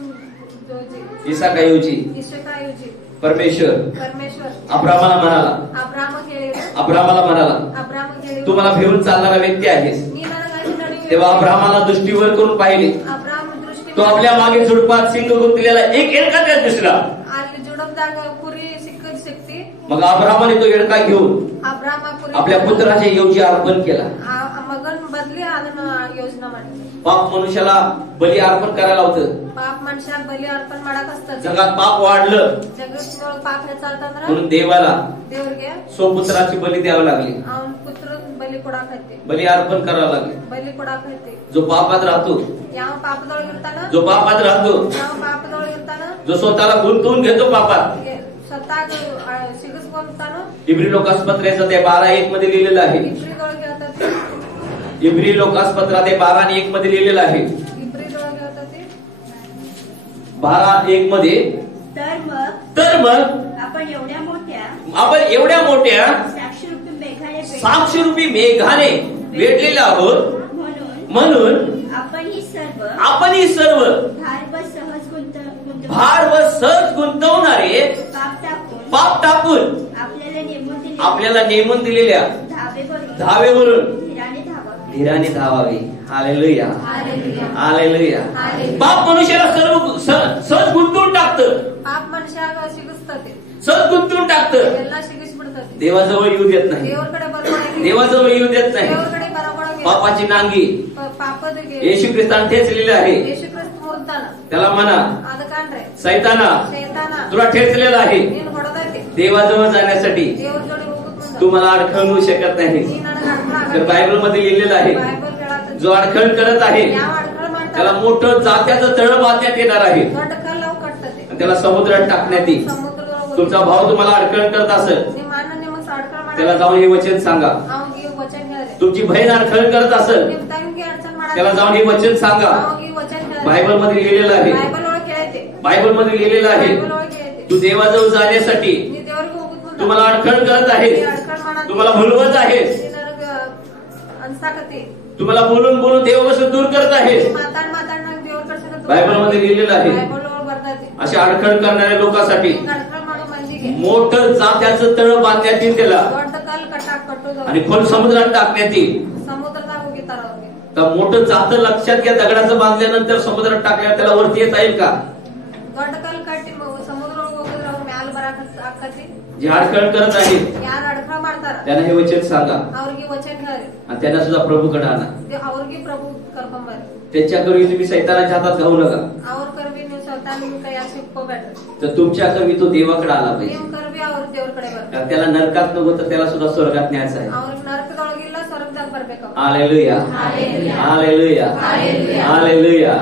ಜೋಜಿ. इसाकाऐवजी ಇಸಕಾಯುಜಿ. परमेश्वर ಪರಮೇಶ್ವರ್ अब्रामाला म्हणाला, ಅಬ್ರಾಮ ಹೇಳಿದ. अब्रामाला म्हणाला, ಅಬ್ರಾಮ ಹೇಳಿದ. तू मला भिवून चालणारा व्यक्ती आहेस. ನೀ ನನಗಾಗಿ ನಡೆಯುವೆ. तेव्हा अब्रामाला दृष्टीवर करून पाहिले, ಅಬ್ರಾಮ ದೃಷ್ಟಿ तो आपल्या मागे झुडपात सिंग गुंतलेला एक एडका त्यात दिसला. ಅಲ್ಲಿ ಜುಡಬ್ದಾಗ ಕುರಿ ಸಿಕ್ಕದ ಸಿಕ್ತಿ. मग अब्रामाने तो एडका घेऊन ಅಬ್ರಾಮ ಕುರಿ आपल्या पुत्राच्या योजी अर्पण केला. ಆ ಮಗನ್ ಬದ್ಲಿ ಅದನ್ನ ಯೋಜನೆ ಮಾಡಿ. पाप मनुष्याला बली अर्पण करायला होतं. ಪಾಪ ಮನುಷ್ಯಾಗ ಬಲಿ ಅರ್ಪण ಮಾಡಕ್ ಹಸ್ತದ. जगात पाप वाढलं ಜಗತ್ತಿನೊಳಗ ಪಾಪ ಹೆಚ್ಚಾತಂದ್ರ म्हणून देवाला ದೇವ್ರಿಗೆ स्वपुत्राची बली द्यावी लागली, ಅವನ ಪುತ್ರ ಬಲಿ ಕೊಡಾಕತ್ತಿ. बली अर्पण करावं लागली. ಬಲಿ ಕೊಡಾಕತ್ತಿ. जो पापात राहतो, ಯಾವ ಪಾಪದೊಳಗ ಇರ್ತಾನ, जो पापात राहतो, ಯಾವ ಪಾಪದೊಳಗ ಇರ್ತಾನ, जो स्वतःला गुंतवून घेतो पापात. ಸ್ವತಃ ಸಿಗಿಸ್ಕೊಂತಾನೋ. इब्री लोकासपत्राचं ते 12:1 मध्ये लिहिलेलं आहे. ಇಬ್ರಿದೊಳಗ ಹೇಳ್ತತಿ. इब्री लोकासपत्रा ते 12:1 मध्ये लिहिलेलं आहे. ಇಬ್ರಿದೊಳಗ ಹೇಳ್ತತಿ. 12:1 मध्ये तर मग आपण एवढ्या मोठ्या एवढ्या मोठ्या साक्षरूपी मेघाने साक्षरूपी मेघाने वेढलेले आहोत, म्हणून आपण ही सर्व भार व सहज भार व सहज गुंतवणारे पाप टाकून आपल्याला नेमून दिलेल्या धावेवरून धीराने धावावे. Hallelujah, hallelujah. पाप मनुष्याला सर्व सहज गुंतवून टाकतं, ಪಾಪ ಮನುಷ್ಯಾಗ ಸಿಗಿಸ್ತತಿ. सहज गुंतवून टाकतं. ಎಲ್ಲ ಸಿಗಿಸ್ಬಿಡ್ತತಿ. देवाजवळ येऊ देत नाही, ದೇವ್ರ ಕಡೆ ಬರಬಾರದು. देवाजवळ येऊ देत नाही. ದೇವ್ರ ಕಡೆ ಬರಬಾರದು. पापाची नांगी ಪಾಪದಿಗೆ येशू ख्रिस्ताने ठेचलेली आहे. ಯೇಸು ಕ್ರಿಸ್ತ ಮುರಿದಾನ. त्याला म्हणा, ಅದಕ್ಕಂದ್ರೆ सैताना ಶೈತಾನ तुला ठेचलेला आहे. ನೀನು ಹೊಡೆದೈತಿ देवाजवळ जाण्यासाठी ದೇವ್ರ ಜೋಡಿ ಹೋಗುತ್ತ तू मला अडखळू शकत नाही. ನೀ ನನಗೆ ಅಡ್ಡ तर बायबल मध्ये लिहिलेलं आहे, ಬೈಬಲ್ ಹೇಳತ್ತ जो अडखळ करत आहे ಯಾವ ಅಡ್ಡ ಮಾಡ್ತಾರ त्याला मोठं जात्याचं तळ बांधण्यात येणार आहे ದೊಡ್ಡ ಕಲ್ಲು ಅವು ಕಟ್ಟते आणि त्याला समुद्रात टाकण्यात येईल. ಸಮುದ್ರದೊಳಗೆ तुमचा भाऊ तुम्हाला अडखळ करत असेल, ನಿಮ್ಮ ಅಣ್ಣ ನಿಮಗೆ ಅಡ್ಡ त्याला ಮಾಡ जाऊन हे वचन सांगा. ಅವಂಗೆ ವಚನ ಹೇಳ್ರಿ. तुमची बहीण अडखळ करत असेल, ನಿಮ್ಮ ತಂಗಿ ಅಡ್ಚನ್ ಮಾಡ त्याला जाऊन हे वचन सांगा. ಅವಂಗೆ ವಚನ ಹೇಳ್ರಿ. बायबल मध्ये लिहिलेलं आहे, ಬೈಬಲ್ ಒಳಗೆ ಹೇಳ್ತಿ बायबल मध्ये लिहिलेलं आहे, ಬೈಬಲ್ ಒಳಗೆ ಹೇಳ್ತಿ तू देवाजवळ जाण्यासाठी ನೀ ದೇವ್ರಿಗೆ ಹೋಗುತ್ತ तुम्हाला अडखळ करत आहे, ನೀ ಅಡ್ಕಲ್ ಮಾಡ तुम्हाला भुलवत आहे, ನೀ ನನಗೆ ಅನ್ಸಾಕತಿ तुम्हाला बोलून बोलून देवापासून दूर करत आहे. ಮಾತಾಡ್ ಮಾತಾಡ್ ನಂಗೆ ದೇವ್ರ ಕಡೆ बायबल मध्ये लिहिलेलं आहे, ಬೈಬಲ್ ಒಳಗೆ ಬರ್ತೈತಿ अशा अडखळ करणाऱ्या लोकांसाठी ಅಡ್ಕಲ್ ಮಾಡೋ ಮಂದಿಗೆ मोठं जात्याचं तळ बांधण्यात येईल त्याला ದೊಡ್ಡ ಕಲ್ಲು ಕಟ್ಟೋದು आणि खोल समुद्रात टाकण्यात येईल. ಸಮುದ್ರದಾಗ ಹೋಗಿತಾರ ಅವ್ರಿಗೆ तर मोठं जातं लक्षात घ्या, दगडाचं बांधल्यानंतर समुद्रात टाकल्यावर त्याला वरती येता येईल का? ದೊಡ್ಡ ಕಲ್ಲು ಕಟ್ಟಿ ಸಮುದ್ರ ಒಳಗೆ ಹೋಗಿದ್ರೆ ಅವ್ರ ಮ್ಯಾಲ ಬರಾಕ ಆಕತಿ जे अडखळ करत आहे ಯಾರು ಅಡ್ಕಲ್ ಮಾಡ್ತಾರ त्यांना हे वचन सांगा ಅವ್ರಿಗೆ वचन ಹೇಳ್ರಿ. आणि त्यांना सुद्धा प्रभूकडे आणा. ಅವ್ರಿಗೆ प्रभू ಕರ್ಕೊಂಬರ್ರಿ. त्यांच्याकरवी तुम्ही सैतानाच्या हातात घाऊ नका. ಅವ್ರ ಕರ್ವಿ ನೀವು ಸ್ವತಃ ನಿಮ್ ಕೈಯಾಗ ಸಿಕ್ಕೋಬೇಡ್ರಿ. तर तुमच्याकरवी तो देवाकडे आला पाहिजे. ನಿಮ್ ಕರ್ವಿ ಅವ್ರ ದೇವ್ರ ಕಡೆ ಬರ್ರಿ. कारण त्याला नरकात नको तर त्याला सुद्धा स्वर्गात न्यायचं आहे. ಅವ್ರಿಗೆ ನರಕದೊಳಗಿಲ್ಲ ಸ್ವರ್ಗದಾಗ ಬರ್ಬೇಕು ಅವ್ರು. Hallelujah, hallelujah, hallelujah.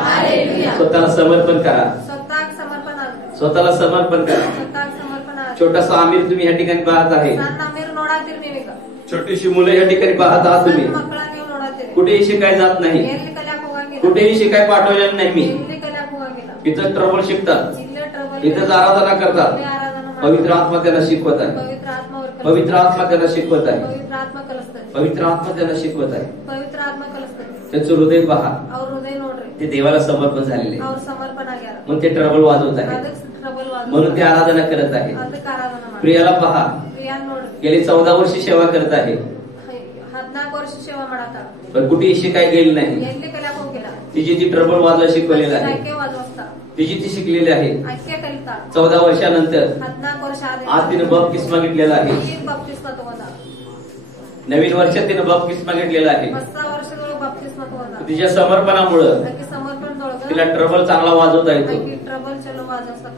स्वतःला समर्पण करा, स्वतः समर्पण ಆಗ್ರಿ. स्वतःला समर्पण करा. स्वतः समर्पण ಆಗ್ರಿ. छोटासा आमिर तुम्ही या ठिकाणी पाहत आहे, ಸಣ್ಣ ಅಮೀರ್ ನೋಡಾತೀರಿ ನೀವೀಗ. छोटीशी मुलं या ठिकाणी पाहत आहात तुम्ही. ಸಣ್ಣ ಮಕ್ಕಳ ನೀವು ನೋಡಾತೀರಿ. कुठेही शिकाय जात नाही, ಎಲ್ಲಿ ಕಲ್ಯಾಕ್ ಹೋಗಂಗಿಲ್ಲ. कुठेही शिकाय पाठवलेलं नाही मी. ಎಲ್ಲಿ ಕಲ್ಯಾಕ್ ಹೋಗಂಗಿಲ್ಲ. इथं ट्रबल शिकतात, ಇಲ್ಲೇ ಟ್ರಬಲ್ इथंच आराधना करतात. ಇಲ್ಲೇ आराधना ಮಾಡ್ತಾರೆ. पवित्र आत्मा त्यांना शिकवत आहे, पवित्र आत्मा ಅವ್ರ ಕಲಿಸ್ತದೆ. पवित्र आत्मा त्यांना शिकवत आहे, पवित्र आत्मा ಕಲಿಸ್ತದೆ. पवित्र आत्मा त्यांना शिकवत आहे. पवित्र आत्मा ಕಲಿಸ್ತದೆ. त्यांचं हृदय पहा, ಅವ್ರ हृदय ನೋಡ್ರಿ. ते देवाला समर्पण झालेले, ಅವ್ರ ಸಮರ್ಪಣ ಆಗ್ಯಾರ. म्हणून ते ट्रबल वाजवत आहे, ಅದಕ್ಕೆ ಟ್ರಬಲ್ म्हणून ते आराधना करत आहे. ಅದಕ್ಕೆ आराधना ಮಾಡಿ. प्रियाला पहा, ಪ್ರಿಯಾನ್ ನೋಡ್ರಿ. गेली 14 वर्ष सेवा करत आहे, 14 ವರ್ಷ ಸೇವಾ ಮಾಡತ್ತಾರ. पण कुठेही शिकाय गेली नाही. ಎಲ್ಲಿ ಕಲ್ಯಾಕ್ ಹೋಗಿಲ್ಲ. तिची ती ट्रबल वाजवा शिकवलेलं आहे, ಆಕೆ ವಾಜವಸ್ತಾರ. तिची ती शिकलेली आहे. ಆಕೆ ಕಲಿತಾಳ. 14 वर्षानंतर 14 ವರ್ಷ आज तिने बपतिस्मा घेतलेला आहे. ಈಗ ಬಾಪ್ತಿಸ್ಮ ತಗೊಂಡಾಳ. नवीन वर्षात तिने बपतिस्मा घेतलेला आहे. ಹೊಸ ವರ್ಷದೊಳಗೆ ಬಾಪ್ತಿಸ್ಮ ತಗೊಂಡಾಳ. तिच्या समर्पणामुळं ಆಕೆ ಸಮರ್ಪಣದೊಳಗ तिला ट्रबल चांगला वाजवता येतो. ಆಕೆ ಟ್ರಬಲ್ ಚಲೋ ವಾಜವಸ್ತಾರ.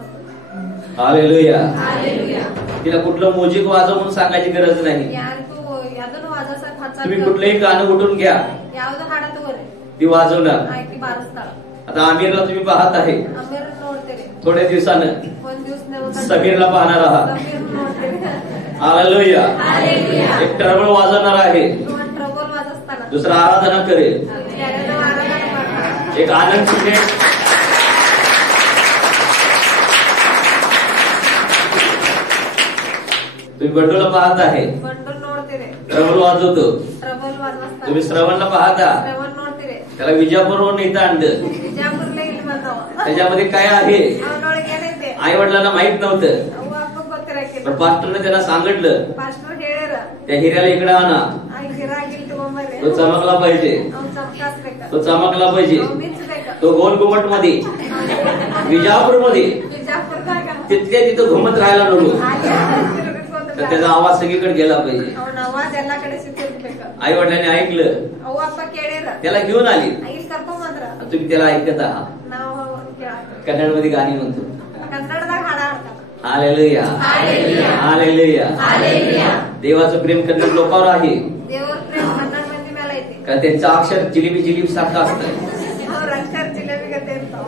हालेलुया. हालेलुया. तिला कुठलं म्युझिक वाजव म्हणून सांगायची गरज नाही. ಯಾರಿಗೂ ಯಾವ್ದನ್ನು ವಾಜವಸಕ್ तुम्ही ಹಚ್ಚ कुठलंही गाणं उठून घ्या, ಯಾವ್ದು ಹಾಡ ತಗೋರಿ ती वाजवणार. ಆಕೆ ಬಾರಿಸ್ತಾಳ. आता आमिरला तुम्ही पाहत आहे, ಅಮೀರ್ ನೋಡ್ತೀರಿ. थोड्या दिवसानं ಒಂದ್ ದಿವಸ ನೀವು समीरला पाहणार आहात. ಸಮೀರ್ ನೋಡ್ತೀರಿ. हालेलुया. एक ट्रबल वाजवणार आहे, ಒಂದ್ ಟ್ರಬಲ್ ವಾಜಸ್ತಾನ. दुसरा आराधना करेल, ಯಾರ್ಯಾರೋ ಆರಾಧನೆ ಮಾಡ್ತಾರ. एक आनंद शिकेल. तुम्ही बंडूला पाहत आहे, ಬಂಡಲ್ ನೋಡ್ತೀರಿ. ट्रबल वाजवतो. ಟ್ರಬಲ್ ವಾಜಸ್ತಾನ. तुम्ही श्रवणला पाहता, ಶ್ರವಣ್ ನೋಡ್ತೀರಿ. त्याला विजापूरवरून इथं आणलं. ಬಿಜಾಪುರ್ಲೆ ಇಲ್ಲಿ ಬಂದವ. त्याच्यामध्ये काय आहे ಅವನೊಳಗೆ ಏನೈತೆ? आई वडिलांना माहित नव्हतं, ಅವ್ವ ಅಪ್ಪ ಗೊತ್ತಿರಕಿಲ್ಲ. पण पास्टरने त्याला सांगितलं, ಪಾಸ್ಟರ್ ಹೇಳ್ಯಾರ. त्या हिऱ्याला इकडे आणा, ಆ ಗಿರಾಗಿಲ್ ತಗೊಂಬರ್ರಿ. तो चमकला पाहिजे, ಅವ್ನ್ ಚಮಕಾಸ್ಬೇಕ. तो चमकला पाहिजे. ಅವ್ನ್ ಮಿಂಚ್ಬೇಕ. तो गोल घुमट मध्ये विजापूर मध्ये ಬಿಜಾಪುರದಾಗ तिथल्या तिथं घुमत राहायला नको, ಅಲ್ಲಿ ತಿರುಗಿಸ್ಕೊಂತ तर त्याचा आवाज सगळीकडे गेला पाहिजे. ಅವನ आवाज ಎಲ್ಲಾ ಕಡೆ ಸಿಕ್ಕಿರ್ಬೇಕ. आई वडिलांनी ऐकलं, ಅವ್ವ ಅಪ್ಪ ಕೇಳ್ಯಾರ. त्याला घेऊन आली. ಇಲ್ಲಿ ಕರ್ಕೊಂಬಂದ್ರ आणि तुम्ही त्याला ऐकत आहात. ನಾವು ಕೇಳಾಕ. कन्नडमध्ये गाणी म्हणतो. ಕನ್ನಡದಾಗ ಹಾಡ ಹಾಡ್ತಾರ. Hallelujah, hallelujah. देवाचं प्रेम कन्नड लोकांवर आहे, ದೇವರ ಪ್ರೇಮ ಕನ್ನಡ ಮಂದಿ ಮೇಲೆ ಐತಿ. कारण त्यांचं अक्षर जिलेबी जिलीब सारखं असतं. ಅವ್ರ ಅಕ್ಷರ ಜಿಲೇಬಿ ಗತೆ ಇರ್ತಾವ.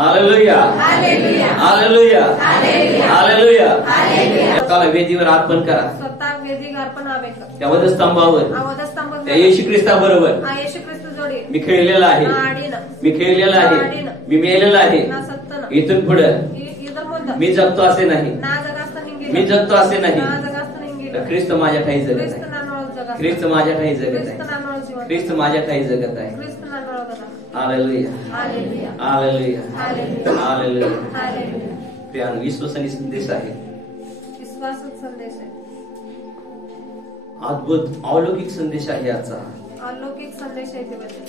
Hallelujah, hallelujah. Hallelujah, hallelujah. Hallelujah. Hallelujah. स्वतःला वेदीवर अर्पण करा, ಸ್ವತಃ ವೇದಿಗೆ ಅರ್ಪಣ ಆಗ್ಬೇಕು. त्या वधस्तंभावर ಆ ವಧಸ್ತಂಭದ त्या येशू ख्रिस्ताबरोबर ಆ ಯೇಸು ಕ್ರಿಸ್ತ ಜೋಡಿ मी खेळलेला आहे, ನಾ ಆಡಿನ. मी खेळलेला आहे, मी मेलेला आहे. ನಾ ಸತ್ತನ. इथून पुढे इधर ಮುಂದ मी जगतो असे नाही, ನಾ ಜಗಾಸ್ತಾನ ಹಿಂಗಿಲ್ಲ. मी जगतो असे नाही, ನಾ ಜಗಾಸ್ತಾನ ಹಿಂಗಿಲ್ಲ. तर ख्रिस्त माझ्या ठाई जगत ಕ್ರಿಸ್ತ आहे. ನನ್ನೊಳಗೆ ಜಗಾಸ್ತಾನ. ख्रिस्त माझ्या ठाई जगत ಕ್ರಿಸ್ತ आहे. ನನ್ನೊಳಗೆ ಜೀವ. ख्रिस्त माझ्या ठाई जगत आहे. ಕ್ರಿಸ್ತ ನನ್ನೊಳಗೆ ಅದಾನ. Hallelujah, hallelujah. Hallelujah, hallelujah. Hallelujah. Hallelujah. प्रियानो, विश्वासाने संदेश आहे, विश्वासच संदेश आहे. अद्भुत अलौकिक संदेश आहे याचा. अलौकिक संदेश आहे ते वचन.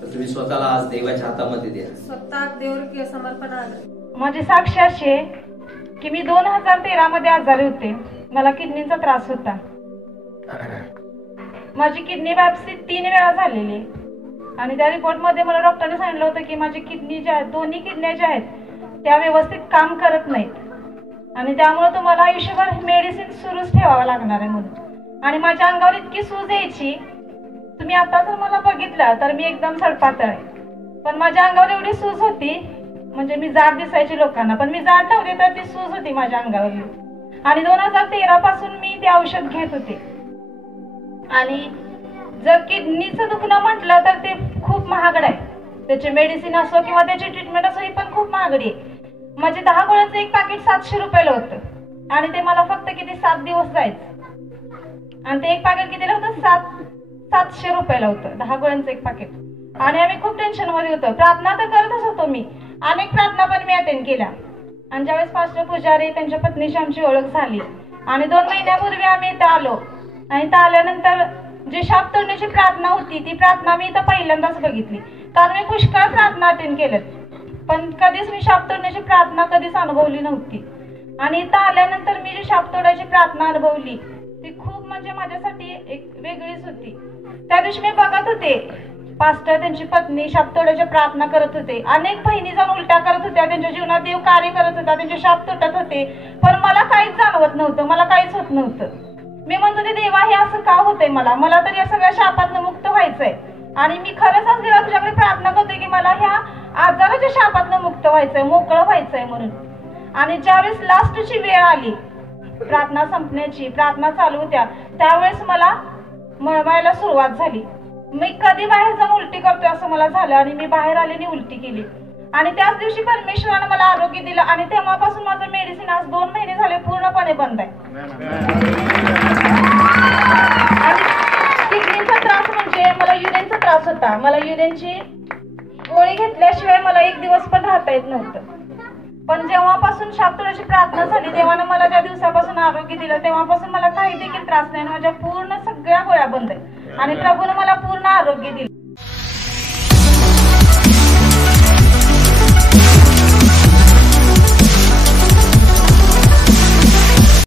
तर तुम्ही स्वतःला आज देवाच्या हातामध्ये द्या. स्वतः देवರಿಗೆ समर्पण आलं. माझी साक्ष अशी आहे की मी 2013 मध्ये आजारी होते. मला किडनीचा त्रास होता. माझी किडनी बायopsy 3 वेळा झालेली आणि त्या रिपोर्टमध्ये मला डॉक्टरने सांगितलं होतं की माझी किडनी ज्या आहेत, दोन्ही किडन्या ज्या आहेत त्या व्यवस्थित काम करत नाहीत आणि त्यामुळे तुम्हाला आयुष्यभर मेडिसिन सुरूच ठेवावं लागणार आहे म्हणून. आणि माझ्या अंगावर इतकी सूज यायची, तुम्ही आता जर मला बघितलं तर मी एकदम सडपातळ आहे, पण माझ्या अंगावर एवढी सूज होती म्हणजे मी जाड दिसायची लोकांना, पण मी जाड नव्हते तर ती सूज होती माझ्या अंगावरली. आणि 2013 पासून मी ते औषध घेत होते. आणि जर किडनीचं दुखणं म्हटलं तर ते खूप महागड आहे, त्याचे मेडिसिन असो किंवा त्याची ट्रीटमेंट असो ही पण खूप महागडी आहे. म्हणजे 10 गोळ्यांचं एक पॅकेट 700 रुपयाला होतं आणि ते मला फक्त किती 7 दिवस जायचं. आणि ते एक पॅकेट कितीला होतं? 700 रुपयाला होतं 10 गोळ्यांचं एक पॅकेट. आणि आम्ही खूप टेन्शनमध्ये होतो. प्रार्थना तर करतच होतो मी, अनेक प्रार्थना पण मी अटेंड केल्या. आणि ज्यावेळेस पास्टर पुजारी त्यांच्या पत्नीशी आमची ओळख झाली आणि 2 महिन्यापूर्वी आम्ही इथं आलो. आणि इथं आल्यानंतर जी शाप तोडण्याची प्रार्थना होती ती प्रार्थना मी इथं पहिल्यांदाच बघितली. कारण मी पुष्कळ प्रार्थना अटेंड केल्यात, पण कधीच मी शाप तोडण्याची प्रार्थना कधीच अनुभवली नव्हती. आणि इथं आल्यानंतर मी जी शाप तोडायची प्रार्थना अनुभवली ती खूप म्हणजे माझ्यासाठी एक वेगळीच होती. त्या दिवशी मी बघत होते पास्टर त्यांची पत्नी शाप तोडायची प्रार्थना करत होते, अनेक बहिणी जाऊन उलट्या करत होत्या, त्यांच्या जीवनात देव कार्य करत होता, त्यांचे शाप तुटत होते, पण मला काहीच जाणवत नव्हतं, मला काहीच होत नव्हतं. मी म्हणत होते देवा हे असं का होतंय, मला तर या सगळ्या शापातनं मुक्त व्हायचंय. आणि मी खरंच आज देवा तुझ्याकडे प्रार्थना करते की मला ह्या आजाराच्या शापातनं मुक्त व्हायचंय, मोकळं व्हायचंय म्हणून. आणि ज्यावेळेस लास्टची वेळ आली प्रार्थना संपण्याची, प्रार्थना चालू होत्या, त्यावेळेस मला मळमळायला सुरुवात झाली. मी कधी बाहेर जाऊन उलटी करतोय असं मला झालं आणि मी बाहेर आले आणि उलटी केली. आणि त्याच दिवशी परमेश्वरानं मला आरोग्य दिलं आणि तेव्हापासून माझं मेडिसिन आज 2 महिने झाले पूर्णपणे बंद आहे. आणि किडनीचा त्रास म्हणजे मला युरिनचा त्रास होता. मला युरिनची गोळी घेतल्याशिवाय मला 1 दिवस पण राहता येत नव्हतं. पण जेव्हापासून शाप तोडायची प्रार्थना झाली, देवानं मला ज्या दिवसापासून आरोग्य दिलं तेव्हापासून मला काही देखील त्रास नाही. माझ्या पूर्ण सगळ्या गोळ्या बंद आहेत आणि प्रभूनं मला पूर्ण आरोग्य दिलं.